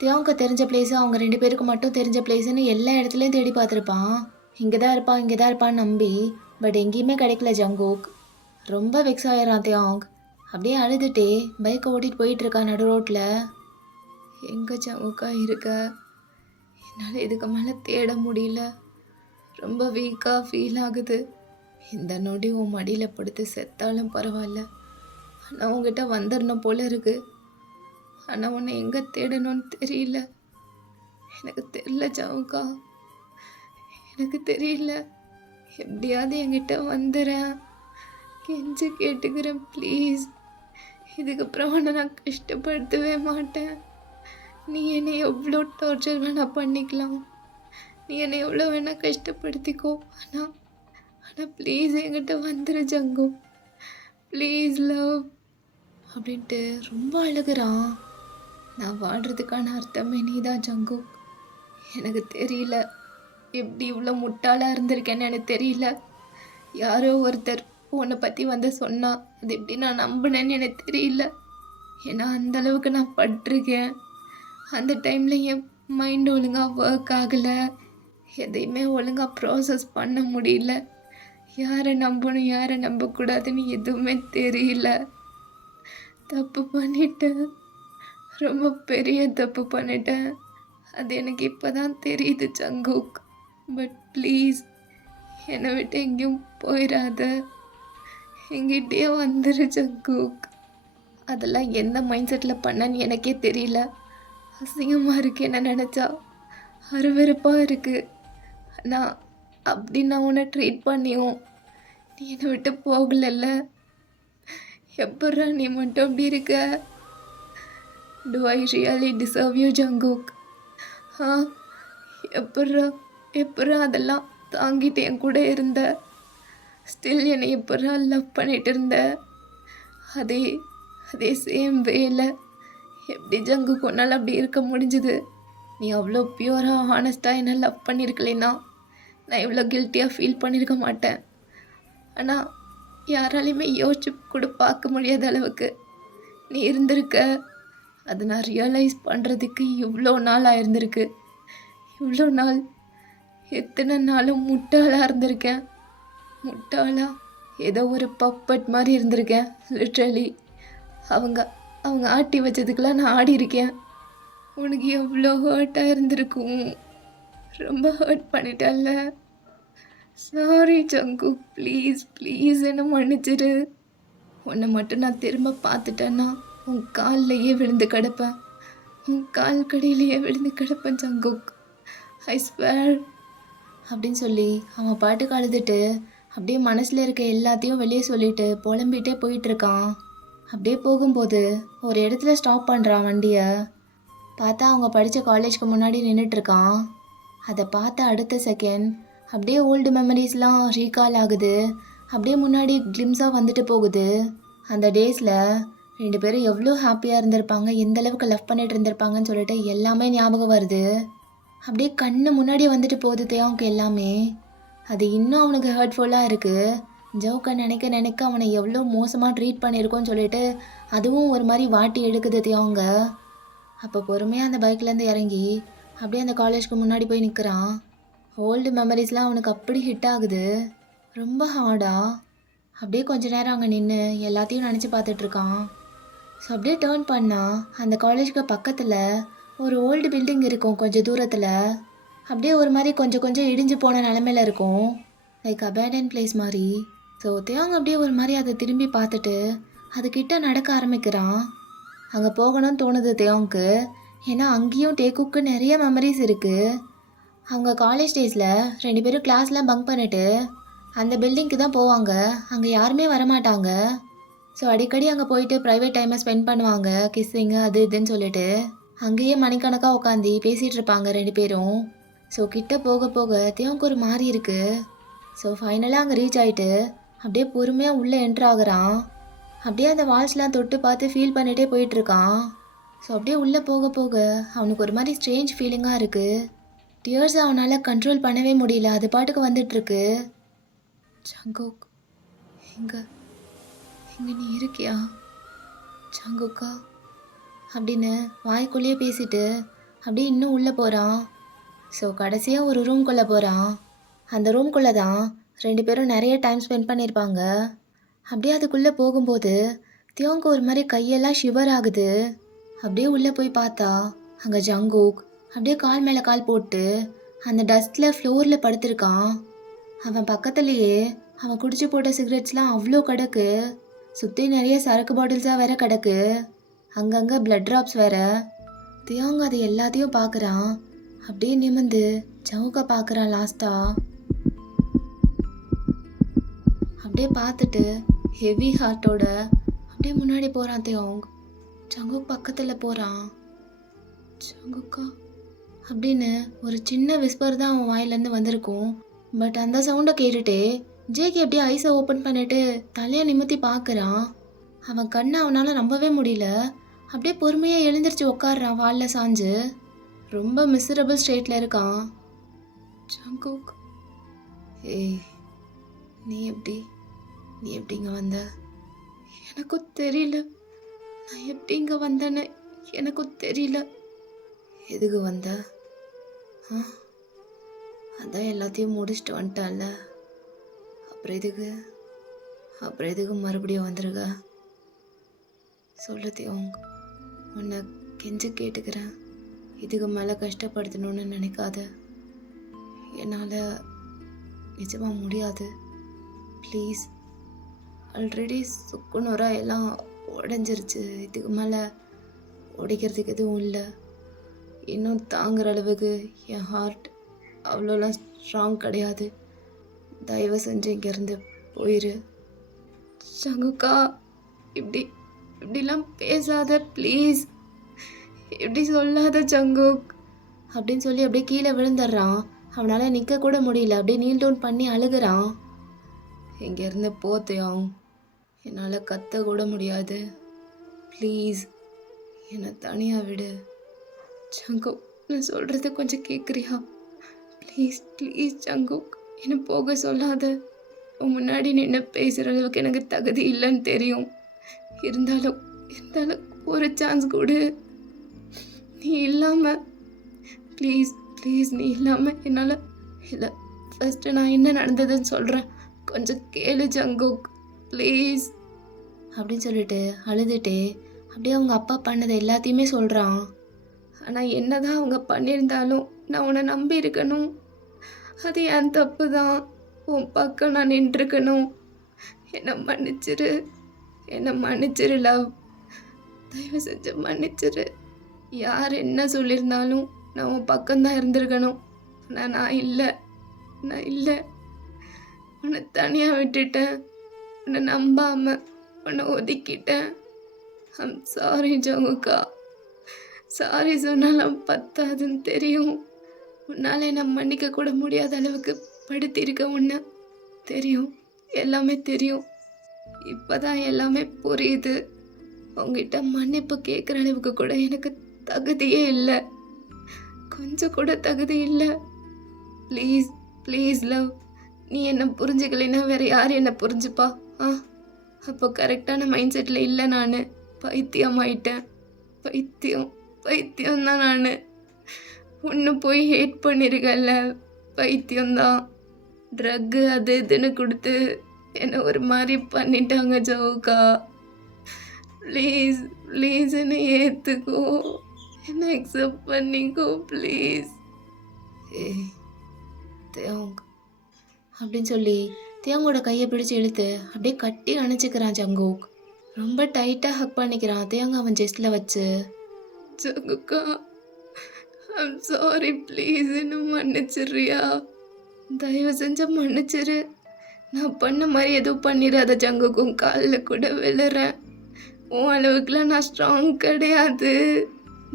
தியாவுக்கு தெரிஞ்ச பிளேஸு, அவங்க 2 பேருக்கு மட்டும் தெரிஞ்ச பிளேஸுன்னு எல்லா இடத்துலையும் தேடி பார்த்துருப்பான். இங்கே தான் இருப்பான்னு நம்பி. பட் எங்கேயுமே கிடைக்கல ஜங்குக். ரொம்ப வெக்ஸ் ஆயிடுறான் தியாங். அப்படியே அழுதுகிட்டே பைக்கை ஓட்டிகிட்டு போயிட்டுருக்கான் நடு ரோட்டில். எங்கே ஜங்குக்கா இருக்க? என்னால் இதுக்கு மேலே தேட முடியல, ரொம்ப வீக்காக ஃபீல் ஆகுது. இந்த நொடி உன் மடியில் படுத்து செத்தாலும் பரவாயில்ல, ஆனால் உங்ககிட்ட வந்துடணும் போல இருக்கு. ஆனால் உன்னை எங்கே தேடணும்னு தெரியல. எனக்கு தெரியல ஜவுக்கா, எனக்கு தெரியல. எப்படியாவது என்கிட்ட வந்துடுறேன், கெஞ்சி கேட்டுக்கிறேன் ப்ளீஸ். இதுக்கப்புறம் உன்னை நான் கஷ்டப்படுத்தவே மாட்டேன். நீ என்னை எவ்வளோ டார்ச்சர் வேணால் பண்ணிக்கலாம், நீ என்னை எவ்வளோ வேணால் கஷ்டப்படுத்திக்கோ. ஆனால் ப்ளீஸ் என்கிட்ட வந்துடு ஜங்கு, ப்ளீஸ் லவ் அப்படின்ட்டு ரொம்ப அழுகுறான். நான் வாடுறதுக்கான அர்த்தமே நீ தான் ஜங்கு. எனக்கு தெரியல எப்படி இவ்வளோ முட்டாளாக இருந்திருக்கேன்னு எனக்கு தெரியல. யாரோ ஒருத்தர் உன்னை பற்றி வந்து சொன்னா அது எப்படி நான் நம்பினேன்னு எனக்கு தெரியல. ஏன்னா அந்தளவுக்கு நான் பட்டிருக்கேன். அந்த டைமில் என் மைண்ட் ஒழுங்காக ஒர்க் ஆகலை, எதையுமே ஒழுங்காக ப்ராசஸ் பண்ண முடியல. யாரை நம்பணும் யாரை நம்பக்கூடாதுன்னு எதுவுமே தெரியல. தப்பு பண்ணிட்டேன், ரொம்ப பெரிய தப்பு பண்ணிட்டேன். அது எனக்கு இப்போ தான் தெரியுது ஜங்குக். பட் ப்ளீஸ் என்னை விட்டு எங்கேயும் போயிடாத, எங்கிட்டே வந்துரு ஜங்குக். அதெல்லாம் எந்த மைண்ட் செட்டில் பண்ணேன்னு எனக்கே தெரியல. அசிங்கமாக இருக்குது என்ன நினச்சா, அருவெறுப்பாக இருக்குது. ஆனால் அப்படி நான் உன்னை ட்ரீட் பண்ணியும் நீ என்னை விட்டு போகலல்ல. எப்பட்றா நீ மட்டும் அப்படி இருக்க? Do I really deserve you Jungkook? எப்பட்றா அதெல்லாம் தாங்கிட்டு என் கூட இருந்த? ஸ்டில் என்னை எப்பட்றா லவ் பண்ணிட்டு இருந்த? அதே சேம் வேல எப்படி ஜங்குக் உன்னால் அப்படி இருக்க முடிஞ்சுது? நீ அவ்வளோ பியூராக ஹானஸ்ட்டாக என்ன லவ் பண்ணியிருக்கலைன்னா நான் இவ்வளோ கில்ட்டியாக ஃபீல் பண்ணியிருக்க மாட்டேன். ஆனால் யாராலையுமே யோசிச்சு கூட பார்க்க முடியாத அளவுக்கு நீ இருந்திருக்க. அதை நான் ரியலைஸ் பண்ணுறதுக்கு இவ்வளோ நாள் ஆயிருந்திருக்கு. இவ்வளோ நாள் எத்தனை நாளும் முட்டாளாக இருந்திருக்கேன். முட்டாளா ஏதோ ஒரு பப்பட் மாதிரி இருந்திருக்கேன். லிட்ரலி அவங்க அவங்க ஆட்டி வச்சதுக்கெல்லாம் நான் ஆடி இருக்கேன். உனக்கு எவ்வளோ ஹர்ட்டாக இருந்திருக்கும். ரொம்ப ஹர்ட் பண்ணிட்டல்ல. சாரி சங்கு, ப்ளீஸ் ப்ளீஸ் என்னை மன்னிச்சிரு. உன்னை மட்டும் நான் திரும்ப பார்த்துட்டேன்னா உன் கால்லையே விழுந்து கிடப்பேன். உன் கால் கடியிலேயே விழுந்து கிடப்பேன் சங்குக். ஐ ஸ்வேர் அப்படின்னு சொல்லி அவன் பாட்டுக்கு அழுதுட்டு அப்படியே மனசில் இருக்க எல்லாத்தையும் வெளியே சொல்லிட்டு புலம்பிகிட்டே போயிட்டுருக்கான். அப்படியே போகும்போது ஒரு இடத்துல ஸ்டாப் பண்ணுறான் வண்டியை. பார்த்தா அவங்க படித்த காலேஜ்க்கு முன்னாடி நின்றுட்டுருக்கான். அதை பார்த்த அடுத்த செகண்ட் அப்படியே ஓல்டு மெமரிஸ்லாம் ரீகால் ஆகுது. அப்படியே முன்னாடி கிளிம்ஸாக வந்துட்டு போகுது. அந்த டேஸில் 2 பேரும் எவ்வளோ ஹாப்பியாக இருந்திருப்பாங்க, எந்த அளவுக்கு லவ் பண்ணிட்டு இருந்திருப்பாங்கன்னு சொல்லிட்டு எல்லாமே ஞாபகம் வருது. அப்படியே கண்ணு முன்னாடி வந்துட்டு போகுது தேவனுக்கு எல்லாமே. அது இன்னும் அவனுக்கு ஹர்ட்ஃபுல்லாக இருக்குது. ஜோக்கை நினைக்க நினைக்க அவனை எவ்வளோ மோசமாக ட்ரீட் பண்ணியிருக்கோன்னு சொல்லிட்டு அதுவும் ஒரு மாதிரி வாட்டி எடுக்குது தேவங்க. அப்போ பொறுமையாக அந்த பைக்லேருந்து இறங்கி அப்படியே அந்த காலேஜ்க்கு முன்னாடி போய் நிற்கிறான். ஓல்டு மெமரிஸ்லாம் அவனுக்கு அப்படி ஹிட் ஆகுது, ரொம்ப ஹார்டாக. அப்படியே கொஞ்ச நேரம் அங்கே நின்று எல்லாத்தையும் நினச்சி பார்த்துட்ருக்கான். ஸோ அப்படியே டேர்ன் பண்ணால் அந்த காலேஜுக்கு பக்கத்தில் ஒரு ஓல்டு பில்டிங் இருக்கும் கொஞ்சம் தூரத்தில். அப்படியே ஒரு மாதிரி கொஞ்சம் கொஞ்சம் இடிஞ்சு போன நிலமையில இருக்கும், லைக் அபேண்டன் பிளேஸ் மாதிரி. ஸோ தேவங்க அப்படியே ஒரு மாதிரி அதை திரும்பி பார்த்துட்டு அதுக்கிட்ட நடக்க ஆரம்பிக்கிறான். அங்கே போகணும்னு தோணுது தேவனுக்கு. ஏன்னா அங்கேயும் டேக்குக்கு நிறைய மெமரிஸ் இருக்குது. அவங்க காலேஜ் டேஸில் 2 பேரும் கிளாஸ்லாம் பங்க் பண்ணிவிட்டு அந்த பில்டிங்க்கு தான் போவாங்க. அங்கே யாருமே வரமாட்டாங்க. ஸோ அடிக்கடி அங்கே போயிட்டு ப்ரைவேட் டைமை ஸ்பெண்ட் பண்ணுவாங்க, கிஸ்ஸிங்கு அது இதுன்னு சொல்லிட்டு. அங்கேயே மணிக்கணக்காக உட்காந்து பேசிகிட்டு இருப்பாங்க 2 பேரும். ஸோ கிட்ட போக போக தேவனுக்கு ஒரு மாதிரி இருக்குது. ஸோ ஃபைனலாக அங்கே ரீச் ஆகிட்டு அப்படியே பொறுமையாக உள்ளே என்ட்ரு ஆகுறான். அப்படியே அந்த வால்ஸ்லாம் தொட்டு பார்த்து ஃபீல் பண்ணிகிட்டே போயிட்டுருக்கான். ஸோ அப்படியே உள்ளே போக போக அவனுக்கு ஒரு மாதிரி ஸ்ட்ரேஞ்ச் ஃபீலிங்காக இருக்குது. டியர்ஸ் அவனால் கண்ட்ரோல் பண்ணவே முடியல, அது பாட்டுக்கு வந்துட்டுருக்கு. சங்குக், எங்கே நீ இருக்கியா சங்குக்கா அப்படின்னு வாய்க்குள்ளேயே பேசிட்டு அப்படியே இன்னும் உள்ளே போகிறான். ஸோ கடைசியாக ஒரு ரூம்குள்ளே போகிறான். அந்த ரூம்குள்ளே தான் 2 பேரும் நிறைய டைம் ஸ்பெண்ட் பண்ணியிருப்பாங்க. அப்படியே அதுக்குள்ளே போகும்போது தியோங்க ஒரு மாதிரி கையெல்லாம் ஷிவர் ஆகுது. அப்படியே உள்ளே போய் பார்த்தா அங்கே ஜங்குக் அப்படியே கால் மேலே கால் போட்டு அந்த டஸ்ட்டில் ஃப்ளோரில் படுத்திருக்கான். அவன் பக்கத்துலேயே அவன் குடிச்சு போட்ட சிகரெட்ஸ்லாம் அவ்வளோ கிடக்கு. சுற்றி நிறைய சரக்கு பாட்டில்ஸாக வேற கிடக்கு. அங்கங்கே பிளட் ட்ராப்ஸ் வேற. தியோங்க அது எல்லாத்தையும் பார்க்குறான். அப்படியே நிமிந்து ஜவுக்க பார்க்குறான் லாஸ்ட்டாக. அப்படியே பார்த்துட்டு ஹெவி ஹார்ட்டோட அப்படியே முன்னாடி போகிறான் தியோங். ஜங்குக் பக்கத்தில் போகிறான். ஜங்குக்கா அப்படின்னு ஒரு சின்ன விஸ்பர் தான் அவன் வாயிலேருந்து வந்திருக்கும். பட் அந்த சவுண்டை கேட்டுட்டு ஜேகே அப்படியே ஐஸை ஓப்பன் பண்ணிட்டு தலையை நிமித்தி பார்க்குறான். அவன் கண்ணை அவனால் நம்பவே முடியல. அப்படியே பொறுமையாக எழுந்திரிச்சு உட்காடுறான் வாலில் சாஞ்சு. ரொம்ப மிசரபிள் ஸ்டேட்டில் இருக்கான். ஜங்குக், ஏய் நீ எப்படிங்க வந்த? எனக்கும் தெரியல. நான் எப்படி இங்கே வந்தேன்னு எனக்கும் தெரியல. எதுக்கு வந்த? அதான் எல்லாத்தையும் முடிச்சுட்டு வந்துட்டான்ல, அப்புறம் எதுக்கு மறுபடியும் வந்துருக்க? சொல்லத்தையும் உன்னை கெஞ்சு கேட்டுக்கிறேன், இதுக்கு மேலே கஷ்டப்படுத்தணும்னு நினைக்காத. என்னால் நிஜமாக முடியாது, ப்ளீஸ். ஆல்ரெடி சுக்குநூறாக எல்லாம் உடஞ்சிருச்சு, இதுக்கு மேலே உடைக்கிறதுக்கு எதுவும் இல்லை. இன்னும் தாங்குற அளவுக்கு என் ஹார்ட் அவ்வளோலாம் ஸ்ட்ராங் கிடையாது. தயவு செஞ்சு இங்கேருந்து போயிரு. சங்குக்கா, இப்படிலாம் பேசாத ப்ளீஸ், இப்படி சொல்லாத சங்குக் அப்படின்னு சொல்லி அப்படியே கீழே விழுந்துடுறான். அவனால் நிற்க கூட முடியல. அப்படியே நீல் டவுன் பண்ணி அழுகிறான். இங்கேருந்து போத்தையும் என்னால் கத்த கூட முடியாது, ப்ளீஸ் என்னை தனியாக விடு. சங்குக், நான் சொல்கிறது கொஞ்சம் கேட்குறியா? ப்ளீஸ் ப்ளீஸ் சங்குக், என்னை போக சொல்லாத. உன் முன்னாடி நின்று பேசுகிற அளவுக்கு எனக்கு தகுதி இல்லைன்னு தெரியும். இருந்தாலும் இருந்தாலும் ஒரு சான்ஸ் கொடு. நீ இல்லாமல் ப்ளீஸ் ப்ளீஸ் நீ இல்லாமல் என்னால் இல்லை. ஃபஸ்ட்டு நான் என்ன நடந்ததுன்னு சொல்கிறேன், கொஞ்சம் கேளு ஜங்குக் ப்ளீஸ் அப்படின்னு சொல்லிட்டு அழுதுட்டே அப்படியே அவங்க அப்பா பண்ணது எல்லாத்தையுமே சொல்கிறான். ஆனால் என்னதான் அவங்க பண்ணியிருந்தாலும் நான் உன்னை நம்பி இருக்கணும். அது என் தப்பு தான். உன் பக்கம் நான் நின்றுருக்கணும். என்னை மன்னிச்சிரு, என்னை மன்னிச்சிரு லவ். தயவு செஞ்சு மன்னிச்சிரு. யார் என்ன சொல்லியிருந்தாலும் நான் உன் பக்கம்தான் இருந்திருக்கணும். ஆனால் நான் இல்லை. உன்னை தனியாக விட்டுட்டேன். உன்னை நம்பாமல் உன்னை ஒதுக்கிட்டேன். ஐம் சாரி ஜங்குக்கா. சாரி சொன்னாலும் பத்தாதுன்னு தெரியும். உன்னால் என்னை மன்னிக்க கூட முடியாத அளவுக்கு படுத்தியிருக்க உன்னை தெரியும், எல்லாமே தெரியும். இப்போதான் எல்லாமே புரியுது. உங்ககிட்ட மன்னிப்பு கேட்குற அளவுக்கு கூட எனக்கு தகுதியே இல்லை, கொஞ்சம் கூட தகுதி இல்லை. ப்ளீஸ் ப்ளீஸ் லவ், நீ என்னை புரிஞ்சுக்கலைன்னா வேறு யார் என்னை புரிஞ்சுப்பா? அப்போ கரெக்டான மைண்ட் செட்டில் இல்லை. நான் பைத்தியமாயிட்டேன். பைத்தியம்தான் நான். ஒன்று போய் ஹேட் பண்ணியிருக்கல, பைத்தியம்தான். ட்ரக்கு அது இதுன்னு கொடுத்து என்னை ஒரு மாதிரி பண்ணிட்டாங்க ஜவுக்கா. ப்ளீஸ் ப்ளீஸ் என்னை ஏற்றுக்கோ, என்னை அக்செப்ட் பண்ணிக்கோ ப்ளீஸ். தேவங்க அப்படின்னு சொல்லி தேவங்கோட கையை பிடிச்சி இழுத்து அப்படியே கட்டி அணைச்சிக்கிறான் ஜங்குக். ரொம்ப டைட்டாக ஹக் பண்ணிக்கிறான் தேவங்க அவன் ஜெஸ்டில் வச்சு. ஜங்குக்கா ஐம் சாரி, ப்ளீஸ் என்ன மன்னிச்சிடுறியா? தயவு செஞ்சு மன்னிச்சிரு. நான் பண்ண மாதிரி எதுவும் பண்ணிடாத ஜங்குக்கும். காலில் கூட விழுறேன். உன் அளவுக்குலாம் நான் ஸ்ட்ராங் கிடையாது.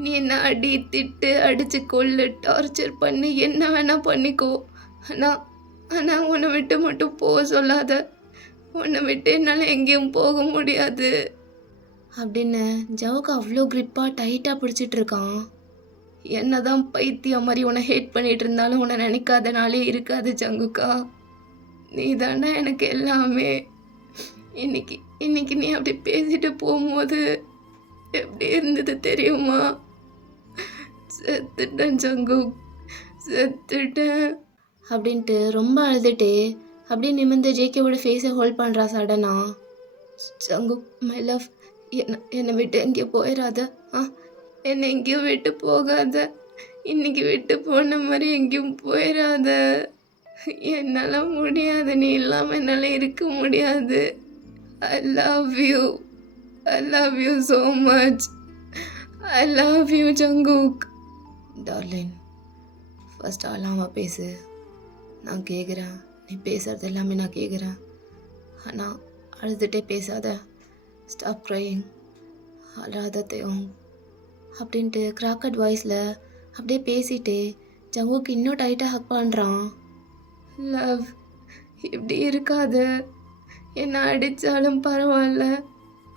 நீ என்ன அடி திட்டு அடித்து கொள்ளு டார்ச்சர் பண்ணி என்ன வேணால் பண்ணிக்கோ. ஆனால் உன்னை விட்டு மட்டும் போக சொல்லாத. உன்னை விட்டு என்னால் எங்கேயும் போக முடியாது அப்படின்னு ஜவுக்கு அவ்வளோ கிரிப்பாக டைட்டாக பிடிச்சிட்டு இருக்கான். என்னதான் பைத்தியம் மாதிரி உன்னை ஹேட் பண்ணிட்டு இருந்தாலும் உன்னை நினைக்காதனாலே இருக்காது ஜங்குக்கா. நீ தானே எனக்கு எல்லாமே. இன்னைக்கு நீ அப்படி பேசிட்டு போகும்போது எப்படி இருந்தது தெரியுமா? செத்துட்டேன் ஜங்குக், செத்துட்டேன் அப்படின்ட்டு ரொம்ப அழுதுட்டு அப்படியே நிமிர்ந்து ஜேகேவோட ஃபேஸை ஹோல்ட் பண்ணுறா சடனா. ஜங்குக் மை லவ், என்னை விட்டு எங்கேயோ போயிடாத. என்னை எங்கேயும் விட்டு போகாத. இன்னைக்கு விட்டு போன மாதிரி எங்கேயும் போயிடாத. என்னால் முடியாது. நீ இல்லாமல் என்னால் இருக்க முடியாது. I love you so much. I love you Jungkook. Darling, first அழாமல் பேசு. நான் கேட்குறேன், நீ பேசுறது எல்லாமே நான் கேட்குறேன். ஆனால் அழுதுகிட்டே பேசாத. Stop crying. அழாத தேவம் அப்படின்ட்டு கிராக்கட் வாய்ஸில் அப்படியே பேசிட்டு ஜங்குக்கு இன்னும் டைட்டாக ஹக் பண்ணுறான். லவ், இப்படி இருக்காது. என்னை அடித்தாலும் பரவாயில்ல,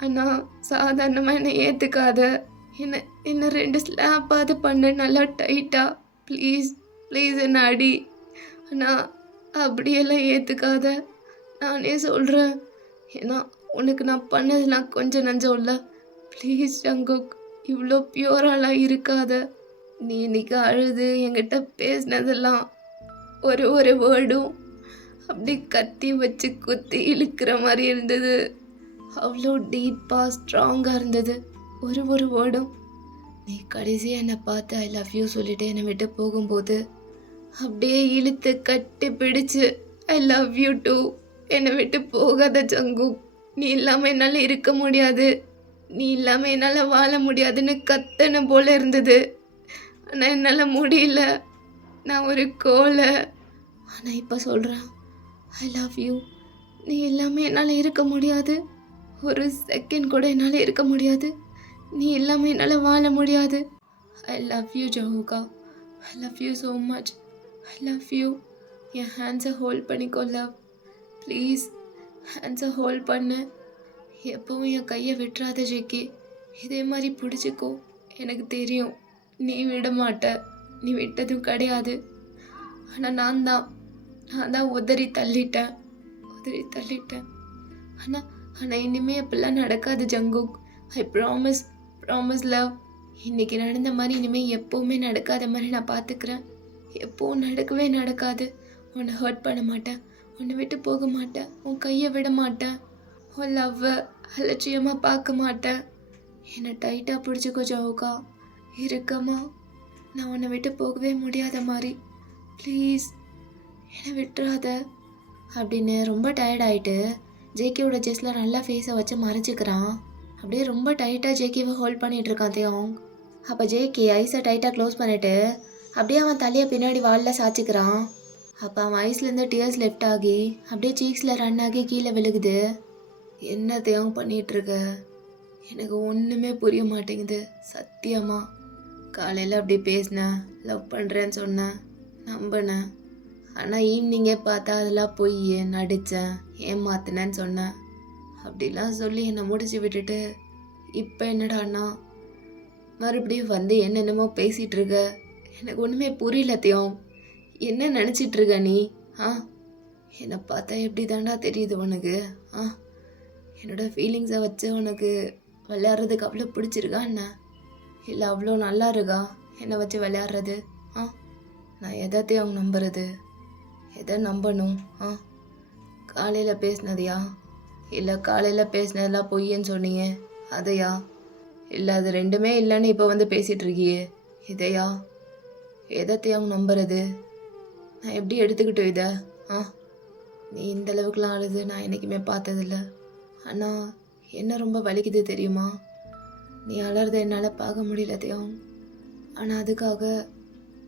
ஆனால் சாதாரணமாக என்னை ஏற்றுக்காத. என்னை 2 ஸ்லாப்பாவது பண்ண நல்லா டைட்டாக. ப்ளீஸ் என்னை அடி. ஆனால் அப்படியெல்லாம் ஏற்றுக்காத. நானே சொல்கிறேன். ஏன்னா உனக்கு நான் பண்ணதுலாம் கொஞ்சம் நஞ்சம் இல்லை. ப்ளீஸ் ஜங்குக், இவ்வளோ பியூராலாம் இருக்காத. நீ இன்னைக்கு அழுது என்கிட்ட பேசினதெல்லாம் ஒரு வேர்டும் அப்படி கத்தி வச்சு குத்தி இழுக்கிற மாதிரி இருந்தது. அவ்வளோ டீப்பாக ஸ்ட்ராங்காக இருந்தது ஒரு வேர்டும். நீ கடைசியாக என்னை பார்த்து ஐ லவ் யூ சொல்லிட்டு என்னை விட்டு போகும்போது அப்படியே இழுத்து கட்டி பிடிச்சு ஐ லவ் யூ டூ, என்னை விட்டு போகாத ஜங்குக், நீ இல்லாமல் என்னால் இருக்க முடியாது, நீ இல்லாமல் என்னால் வாழ முடியாதுன்னு கத்தனை போல இருந்தது. ஆனால் என்னால் முடியல. நான் ஒரு கோலை. ஆனால் இப்போ சொல்கிறேன் ஐ லவ் யூ. நீ இல்லாமல் என்னால் இருக்க முடியாது. ஒரு செகண்ட் கூட என்னால் இருக்க முடியாது. நீ இல்லாமல் என்னால் வாழ முடியாது. ஐ லவ் யூ ஜஹூகா. I love you so much. I love you. என் ஹேண்ட்ஸை ஹோல்ட் பண்ணிக்கோ லவ். ப்ளீஸ் ஹேண்ட்ஸை ஹோல்ட் பண்ணு. எப்பவும் என் கையை விட்டுறாத ஜேகே. இதே மாதிரி பிடிச்சிக்கோ. எனக்கு தெரியும் நீ விட மாட்ட, நீ விட்டதும் கிடையாது. ஆனால் நான் தான் உதறி உதறி தள்ளிட்டேன். ஆனால் ஆனால் இனிமே அப்படிலாம் நடக்காது ஜங்குக். I promise love. இன்னைக்கு நடந்த மாதிரி இனிமேல் எப்போவுமே நடக்காத மாதிரி நான் பார்த்துக்கிறேன். எப்போவும் நடக்காது. உன்னை ஹர்ட் பண்ண மாட்டேன், உன்னை விட்டு போக மாட்டேன், உன் கையை விட மாட்டேன், உன் லவ்வை அலட்சியமாக பார்க்க மாட்டேன். என்னை டைட்டாக பிடிச்சிக்கோ ஜவுகா, இருக்கமா. நான் உன்னை விட்டு போகவே முடியாத மாதிரி, ப்ளீஸ் என்னை விட்டுறாத அப்படின்னு ரொம்ப டயர்டாயிட்டு ஜேகேவோட ஜெஸ்டில் நல்லா ஃபேஸை வச்சு மறைச்சிக்கிறான். அப்படியே ரொம்ப டைட்டாக ஜேகேவை ஹோல்ட் பண்ணிகிட்டு இருக்கான் தியோங். அப்போ ஜேகே ஐஸை டைட்டாக க்ளோஸ் பண்ணிவிட்டு அப்படியே அவன் தலையை பின்னாடி வாலில் சாய்ச்சிக்கிறான். அப்போ அவன் ஐஸ்லேருந்து டியர்ஸ் லெஃப்ட் ஆகி அப்படியே சீக்ஸில் ரன் ஆகி கீழே விழுகுது. என்ன தியோங் பண்ணிகிட்ருக்க? எனக்கு ஒன்றுமே புரிய மாட்டேங்குது சத்தியமா. காலையில் அப்படி பேசினேன், லவ் பண்ணுறேன்னு சொன்னேன், நம்பினேன். ஆனால் ஈவினிங்கே பார்த்தா அதெல்லாம் போய் நடித்தேன், ஏமாத்தினேன்னு சொன்னேன். அப்படிலாம் சொல்லி என்னை முடிச்சு விட்டுட்டு இப்போ என்னடாண்ணா மறுபடியும் வந்து என்னென்னமோ பேசிகிட்டு இருக்க. எனக்கு ஒன்றுமே புரியல தியோங். என்ன நினச்சிட்ருக்க நீ? என்னை பார்த்தா எப்படி தாண்டா தெரியுது உனக்கு? என்னோடய ஃபீலிங்ஸை வச்சு உனக்கு விளையாடுறதுக்கு அவ்வளோ பிடிச்சிருக்கா என்ன? இல்லை அவ்வளோ நல்லா இருக்கா என்னை வச்சு விளையாடுறது? நான் எதைத்தையும் நம்புறது? எதை நம்பணும்? காலையில் பேசினதையா? இல்லை காலையில் பேசினதெல்லாம் பொய்யன்னு சொன்னீங்க அதையா? இல்லை அது ரெண்டுமே இல்லைன்னு இப்போ வந்து பேசிகிட்டு இருக்கியே இதையா? எதைத்தையும் நம்புறது? நான் எப்படி எடுத்துக்கிட்டோம் இதை? நீ இந்த அளவுக்குலாம் அழுது நான் என்றைக்குமே பார்த்ததில்ல. ஆனால் என்ன ரொம்ப வலிக்குது தெரியுமா? நீ அலறதை என்னால் பார்க்க முடியல தியோங். ஆனால் அதுக்காக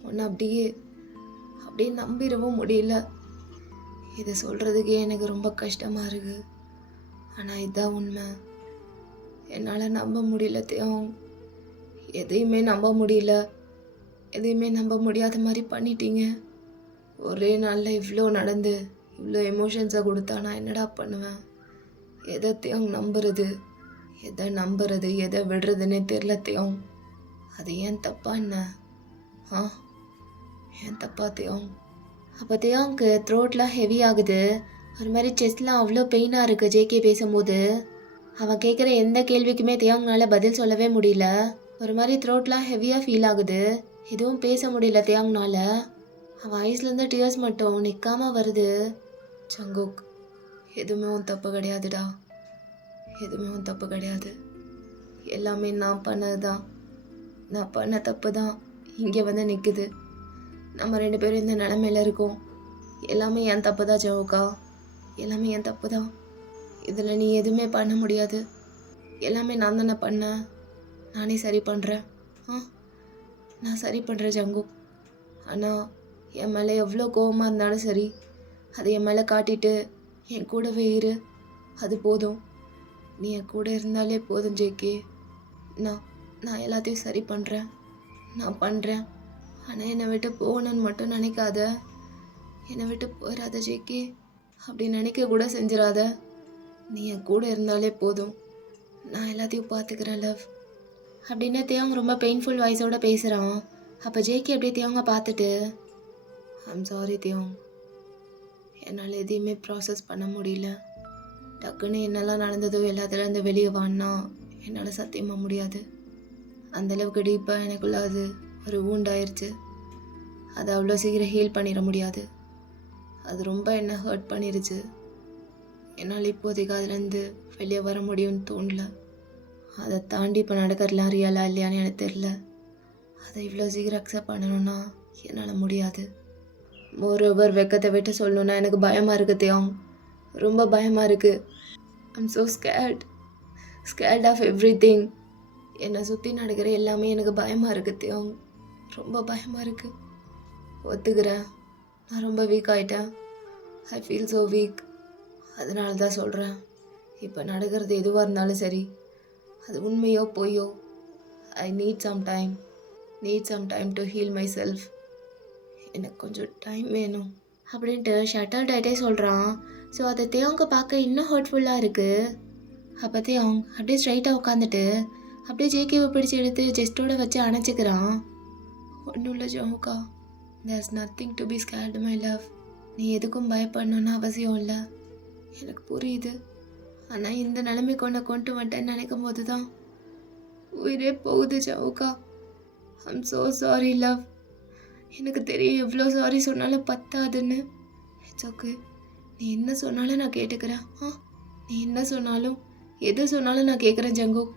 உன்னை அப்படியே நம்பிடவும் முடியல. இதை சொல்கிறதுக்கே எனக்கு ரொம்ப கஷ்டமாக இருக்குது. ஆனால் இதுதான் உண்மை. என்னால் நம்ப முடியல தியோங். எதையுமே நம்ப முடியல. எதையுமே நம்ப முடியாத மாதிரி பண்ணிட்டீங்க. ஒரே நாளில் இவ்வளோ நடந்து இவ்வளோ எமோஷன்ஸை கொடுத்தா நான் என்னடா பண்ணுவேன்? எதைத்தையும் நம்புறது, எதை விடுறதுன்னே தெரில தியோங். அது ஏன் தப்பா என்ன? ஏன் தப்பா தியோங்? அப்போ தியோங்க்கு த்ரோட்லாம் ஹெவி ஆகுது. ஒரு மாதிரி செஸ்ட்லாம் அவ்வளோ பெயினாக இருக்குது. ஜேகே பேசும்போது அவன் கேட்குற எந்த கேள்விக்குமே தியோங்னால பதில் சொல்லவே முடியல. ஒரு மாதிரி த்ரோட்லாம் ஹெவியாக ஃபீல் ஆகுது. எதுவும் பேச முடியல தியோங்னால. அவன் ஐஸ்லேருந்து டியர்ஸ் மட்டும் நிற்காம வருது. ஜங்குக், எதுவுமே உன் தப்பு கிடையாதுடா. எதுவுமே உன் தப்பு கிடையாது. எல்லாமே நான் பண்ணது தான். நான் பண்ண தப்பு தான் இங்கே வந்து நிற்குது. நம்ம 2 பேரும் இந்த நிலமையில இருக்கோம். எல்லாமே என் தப்பு தான் ஜவுகா. எல்லாமே என் தப்பு தான். இதில் நீ எதுவுமே பண்ண முடியாது. எல்லாமே நான் தானே பண்ணேன். நானே சரி பண்ணுறேன். நான் சரி பண்ணுறேன் ஜங்குக். ஆனால் என் மேலே எவ்வளோ கோவமாக இருந்தாலும் சரி, அதை என் மேலே காட்டிட்டு என் கூடவே இரு. அது போதும். நீ என் கூட இருந்தாலே போதும் ஜேகே. நான் எல்லாத்தையும் சரி பண்ணுறேன். நான் பண்ணுறேன். ஆனால் என்னை விட்டு போகணுன்னு மட்டும் நினைக்காத. என்னை விட்டு போயிடாத ஜேகே. அப்படி நினைக்க கூட செஞ்சிடாத. நீ என் கூட இருந்தாலே போதும். நான் எல்லாத்தையும் பார்த்துக்கிறேன் லவ் அப்படின்னு தியோங் ரொம்ப பெயின்ஃபுல் வாய்ஸோடு பேசுகிறான். அப்போ ஜேகே அப்படியே தியோங்க பார்த்துட்டு, ஐம் சாரி தியோங். என்னால் எதையுமே ப்ராசஸ் பண்ண முடியல. டக்குன்னு என்னெல்லாம் நடந்ததோ எல்லாத்துலேருந்து வெளியே வான்னா என்னால் சத்தியமாக முடியாது. அந்தளவுக்கு டீப்பாக எனக்குள்ள அது ஒரு வூண்டாயிருச்சு. அதை அவ்வளோ சீக்கிரம் ஹீல் பண்ணிட முடியாது. அது ரொம்ப என்ன ஹர்ட் பண்ணிருச்சு. என்னால் இப்போதைக்கு அதுலேருந்து வெளியே வர முடியும்னு தோணல. அதை தாண்டி இப்போ நடக்கிறதுலாம் ரியலா இல்லையான்னு எனக்கு தெரில. அதை இவ்வளோ சீக்கிரம் அக்செப்ட் பண்ணணும்னா என்னால் முடியாது. மோரோவர் வெக்கத்தை விட்டு சொல்லணுன்னா எனக்கு பயமாக இருக்குது தியோங். ரொம்ப பயமாக இருக்குது. I'm so scared of everything. என்னை சுற்றி நடக்கிற எல்லாமே எனக்கு பயமாக இருக்குது தியோங். ரொம்ப பயமாக இருக்குது. ஒத்துக்கிறேன், நான் ரொம்ப வீக் ஆகிட்டேன். I feel so week. அதனால தான் சொல்கிறேன், இப்போ நடக்கிறது எதுவாக இருந்தாலும் சரி, அது உண்மையோ பொய்யோ, I need some time to heal myself. எனக்கு கொஞ்சம் டைம் வேணும் அப்படின்ட்டு ஷட்டர் டைட்டே சொல்கிறான். ஸோ அதை தியோங்க பார்க்க இன்னும் ஹர்ட்ஃபுல்லாக இருக்குது. அப்போ தியோங் அப்படியே ஸ்ட்ரைட்டாக உட்காந்துட்டு அப்படியே ஜேகேவை பிடிச்சி எடுத்து ஜெஸ்டோட வச்சு அணைச்சிக்கிறான். ஒன்றும் இல்லை ஜோமுக்கா, there's nothing to be scared my love. நீ எதுக்கும் பயப்படணுன்னு அவசியம் இல்லை. எனக்கு புரியுது. ஆனால் இந்த நிலைமைக்கு உன்னை கொண்டு வந்துட்டேன்னு நினைக்கும் போது தான் உயிரே போகுது ஜவுகா. I'm so sorry love. எனக்கு தெரியும் எவ்வளோ சாரி சொன்னாலும் பத்தாதுன்னு. It's okay. நீ என்ன சொன்னாலும் நான் கேட்டுக்கிறேன். நீ என்ன சொன்னாலும் எது சொன்னாலும் நான் கேட்குறேன் ஜங்குக்.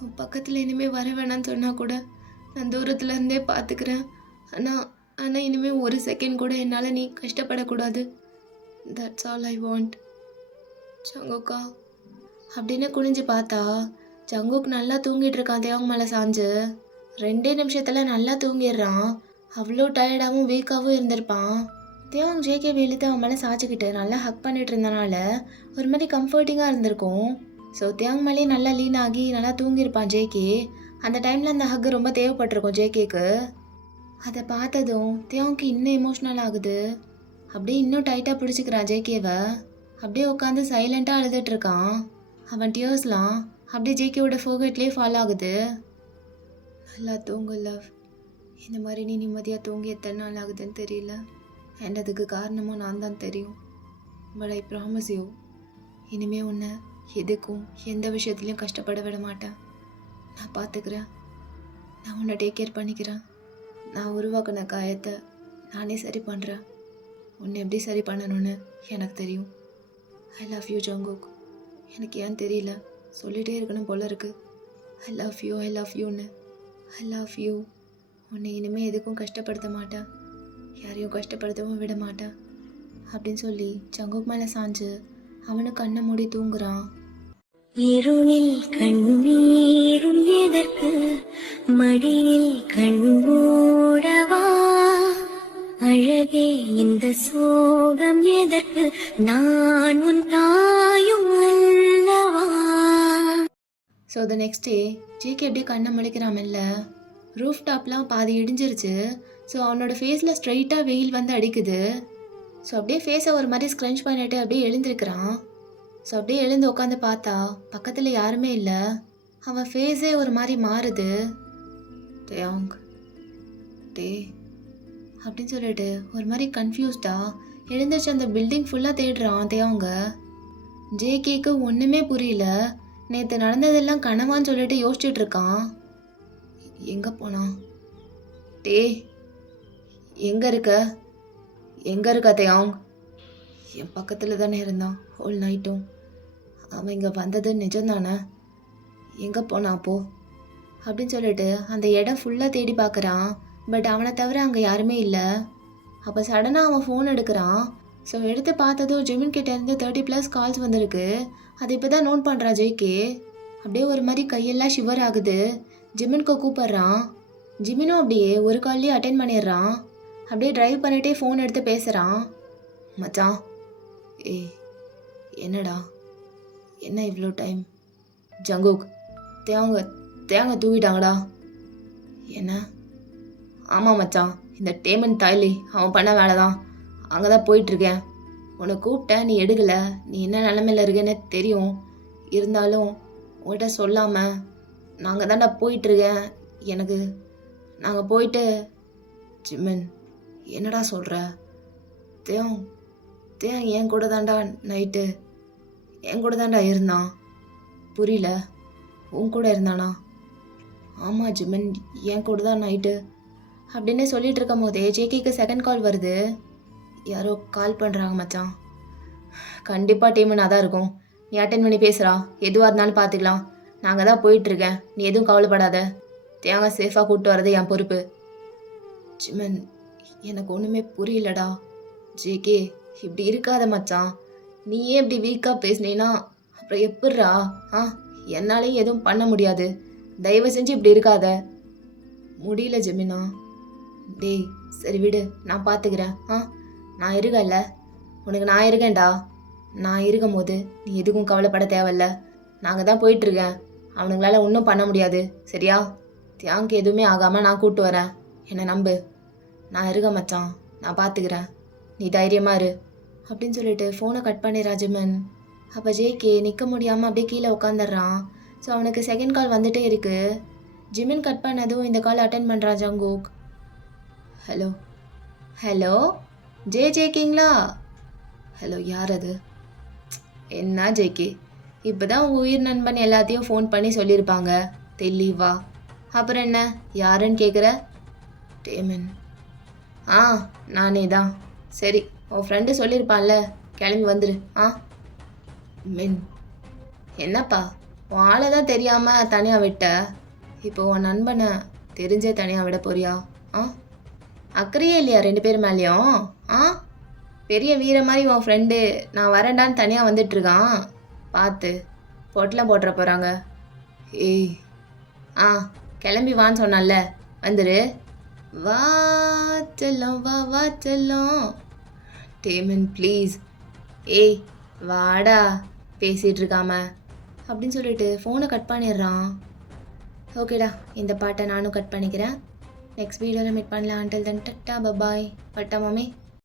உன் பக்கத்தில் இனிமேல் வர வேணான்னு சொன்னால் கூட நான் தூரத்துல இருந்தே பார்த்துக்கிறேன். ஆனால் இனிமேல் ஒரு செகண்ட் கூட என்னால் நீ கஷ்டப்படக்கூடாது. தட்ஸ் ஆல் ஐ வாண்ட் ஜங்குக்கா. அப்படின்னு குனிஞ்சு பார்த்தா ஜங்குக் நல்லா தூங்கிட்டு இருக்கான் தேவங்க மேலே சாஞ்சு. 2 நிமிஷத்துல நல்லா தூங்கிடுறான். அவ்வளோ டயர்டாகவும் வீக்காகவும் இருந்திருப்பான். தேவங் ஜேகே இழுத்து அவன் மேலே சாய்ச்சிக்கிட்டு நல்லா ஹக் பண்ணிட்டு இருந்தனால ஒரு மாதிரி கம்ஃபர்டிங்காக இருந்திருக்கும். ஸோ தேவங் மேலேயே நல்லா லீன் ஆகி நல்லா தூங்கியிருப்பான் ஜேகே. அந்த டைமில் அந்த ஹக் ரொம்ப தேவைப்பட்டிருக்கும் ஜேகேக்கு. அதை பார்த்ததும் தேவங்க்கு இன்னும் எமோஷ்னல் ஆகுது. அப்படியே இன்னும் டைட்டாக பிடிச்சிக்கிறான் ஜேகேவை. அப்படியே உட்காந்து சைலண்ட்டாக அழுதுட்டு இருக்கான். அவன் டியர்ஸ்லாம் அப்படியே ஜேகேவோட ஃபோகட்லேயே ஃபாலோ ஆகுது. நல்லா தூங்கு லவ். இந்த மாதிரி நீ நிம்மதியாக தூங்கி எத்தனை நாள் ஆகுதுன்னு தெரியல. அண்ட் அதுக்கு காரணமும் நான் தான் தெரியும். பட் ஐ ப்ராமிஸ் யூ, இனிமேல் உன்னை எதுக்கும் எந்த விஷயத்துலையும் கஷ்டப்பட விட மாட்டேன். நான் பார்த்துக்கிறேன். நான் உன்னை டேக் கேர் பண்ணிக்கிறேன். நான் உருவாக்கின காயத்தை நானே சரி பண்ணுறேன். உன்னை எப்படி சரி பண்ணணும்னு எனக்கு தெரியும். I love you Jungkook. எனக்கு ஏன் தெரியல, சொல்லிகிட்டே இருக்கணும் போல இருக்கு. I love you, I love யூன்னு. I love you. உன்னை இனிமேல் எதுக்கும் கஷ்டப்படுத்த மாட்டேன், யாரையும் கஷ்டப்படுத்தவும் விட மாட்டேன் அப்படின்னு சொல்லி ஜங்குக் மேலே சாஞ்சு அவனு கண்ணை மூடி தூங்குறான். இருளில் கண்ணீரும் எதற்கு, மடியில் கண்மூடவா, அழகே இந்த சோகம் எதற்கு, நான் உன் தாயும் அல்லவா. So the next day JK அப்படியே கண்ணை முழிக்கிறான் மெல்ல. ரூஃப் டாப்லாம் பாதி இடிஞ்சிருச்சு. ஸோ அவனோட ஃபேஸில் ஸ்ட்ரைட்டாக வெயில் வந்து அடிக்குது. ஸோ அப்படியே ஃபேஸை ஒரு மாதிரி ஸ்க்ரன்ச் பண்ணிட்டு அப்படியே எழுந்திருக்கிறான். ஸோ அப்படியே எழுந்து உட்காந்து பார்த்தா பக்கத்தில் யாருமே இல்லை. அவன் ஃபேஸே ஒரு மாதிரி மாறுது. டேயாங் டே அப்படின்னு சொல்லிட்டு ஒரு மாதிரி கன்ஃபியூஸ்டாக எழுந்திரிச்சு அந்த பில்டிங் ஃபுல்லாக தேடுறான் தேவாங்க. ஜேகேக்கு ஒன்றுமே புரியல. நேற்று நடந்ததெல்லாம் கனவான்னு சொல்லிட்டு யோசிச்சுட்டு இருக்கான். எங்கே போனான்? டே எங்கே இருக்க தேயாங்? என் பக்கத்தில் தானே இருந்தான் ஹோல் நைட்டும். அவன் இங்கே வந்தது நிஜம்தானே? எங்கே போனான் அப்போ அப்படின்னு சொல்லிட்டு அந்த இடம் ஃபுல்லாக தேடி பார்க்குறான். பட் அவனை தவிர அங்கே யாருமே இல்லை. அப்போ சடனாக அவன் ஃபோன் எடுக்கிறான். ஸோ எடுத்து பார்த்ததும் ஜிமின் கிட்டேருந்து 30+ கால்ஸ் வந்திருக்கு. அதை இப்போ தான் நோட் பண்ணுறான் ஜெய்கே. அப்படியே ஒரு மாதிரி கையெல்லாம் ஷிவர் ஆகுது. ஜிமின்க்கு கூப்பிட்றான். ஜிமினும் அப்படியே ஒரு கால்லேயே அட்டென்ட் பண்ணிடுறான். அப்படியே டிரைவ் பண்ணிகிட்டே ஃபோன் எடுத்து பேசுகிறான். மச்சான் என்னடா, என்ன இவ்வளோ டைம்? ஜங்குக் தேங்க தூக்கிட்டாங்கடா. என்ன? ஆமாம் மச்சான், இந்த டேமன் தாய்லி அவன் பண்ண வேலை தான். அங்கே தான் போயிட்டுருக்கேன். உன்னை கூப்பிட்டேன், நீ எடுக்கலை. நீ என்ன நிலமையில இருக்கேன்னு தெரியும். இருந்தாலும் உங்கள்கிட்ட சொல்லாமல் நாங்கள் தான்டா போயிட்டுருக்கேன். நாங்கள் போயிட்டு. ஜிமின் என்னடா சொல்கிற? தேங் என் கூட தான்டா நைட்டு என் கூட தான்டா இருந்தான். புரியல, உன் கூட இருந்தானா? ஆமாம் ஜிமின், என் கூட தான் நைட்டு அப்படின்னு சொல்லிட்டு இருக்கும் போதே ஜேகேக்கு செகண்ட் கால் வருது. யாரோ கால் பண்ணுறாங்க மச்சான். கண்டிப்பாக டீமுன்னு அதான் இருக்கும். நீ அட்டென்ட் பண்ணி பேசுகிறா. எதுவாக இருந்தாலும் பார்த்துக்கலாம். நாங்கள் தான் போயிட்டுருக்கேன். நீ எதுவும் கவலைப்படாத. தேங்காய் சேஃபாக கூப்பிட்டு வரது என் பொறுப்பு. ஜிமன் எனக்கு ஒன்றுமே புரியலடா. ஜேகே இப்படி இருக்காத மச்சான். நீயே இப்படி வீக்காக பேசினீன்னா அப்புறம் எப்பட்றா? என்னாலையும் எதுவும் பண்ண முடியாது. தயவு செஞ்சு இப்படி இருக்காத. முடியல ஜெமினா. டேய் சரி விடு, நான் பார்த்துக்கிறேன். நான் இருக்கேன்ல, உனக்கு நான் இருக்கேன்டா. நான் இருக்கும் போது நீ எதுக்கும் கவலைப்பட தேவையில்ல. நாங்கள் தான் போயிட்டுருக்கேன். அவனுங்களால ஒன்றும் பண்ண முடியாது, சரியா? தியாங்க்கு எதுவுமே ஆகாமல் நான் கூப்பிட்டு வரேன். என்னை நம்பு. நான் இருக்கேன் மச்சான், நான் பார்த்துக்கிறேன். நீ தைரியமாக இரு அப்படின்னு சொல்லிட்டு ஃபோனை கட் பண்ணிடுறா ஜிமன். அப்போ ஜேகே நிற்க முடியாமல் அப்படியே கீழே உட்காந்துடுறான். ஸோ அவனுக்கு செகண்ட் கால் வந்துட்டே இருக்கு. ஜிமின் கட் பண்ணதும் இந்த கால் அட்டென்ட் பண்ணுறான் ஜங்குக். ஹலோ ஜேகேங்களா? ஹலோ யார் அது? என்ன ஜெய்கி, இப்போ தான் உங்கள் உயிர் நண்பன் எல்லாத்தையும் ஃபோன் பண்ணி சொல்லியிருப்பாங்க தெளிவா. அப்புறம் என்ன யாருன்னு கேட்குற? டேமன். ஆ, நானே தான். சரி, உன் ஃப்ரெண்டு சொல்லியிருப்பான்ல, கிளம்பி வந்துரு. ஆ மின். என்னப்பா, உன் ஆளை தான் தெரியாமல் தனியாக விட்ட, இப்போ உன் நண்பனை தெரிஞ்சே தனியாக விட போறியா? ஆ, அக்கறையே இல்லையா ரெண்டு பேர் மேலேயும்? ஆ, பெரிய வீர மாதிரி உன் ஃப்ரெண்டு நான் வரேன்டான்னு தனியாக வந்துட்டுருக்கான். பார்த்து பொட்டலம் போட்டுற போகிறாங்க. ஏய். ஆ, கிளம்பி வான்னு சொன்னான்ல, வந்துரு. வா செல்லம், வா வா செல்லம். டேமன் ப்ளீஸ். ஏய் வாடா, பேசிகிட்டு இருக்காம அப்படின்னு சொல்லிட்டு ஃபோனை கட் பண்ணிடுறான். ஓகேடா, இந்த பாட்டை நானும் கட் பண்ணிக்கிறேன். நெக்ஸ்ட் வீடியோவில் மீட் பண்ணலாம். Until then tata bye bye. பட்டா மாமி.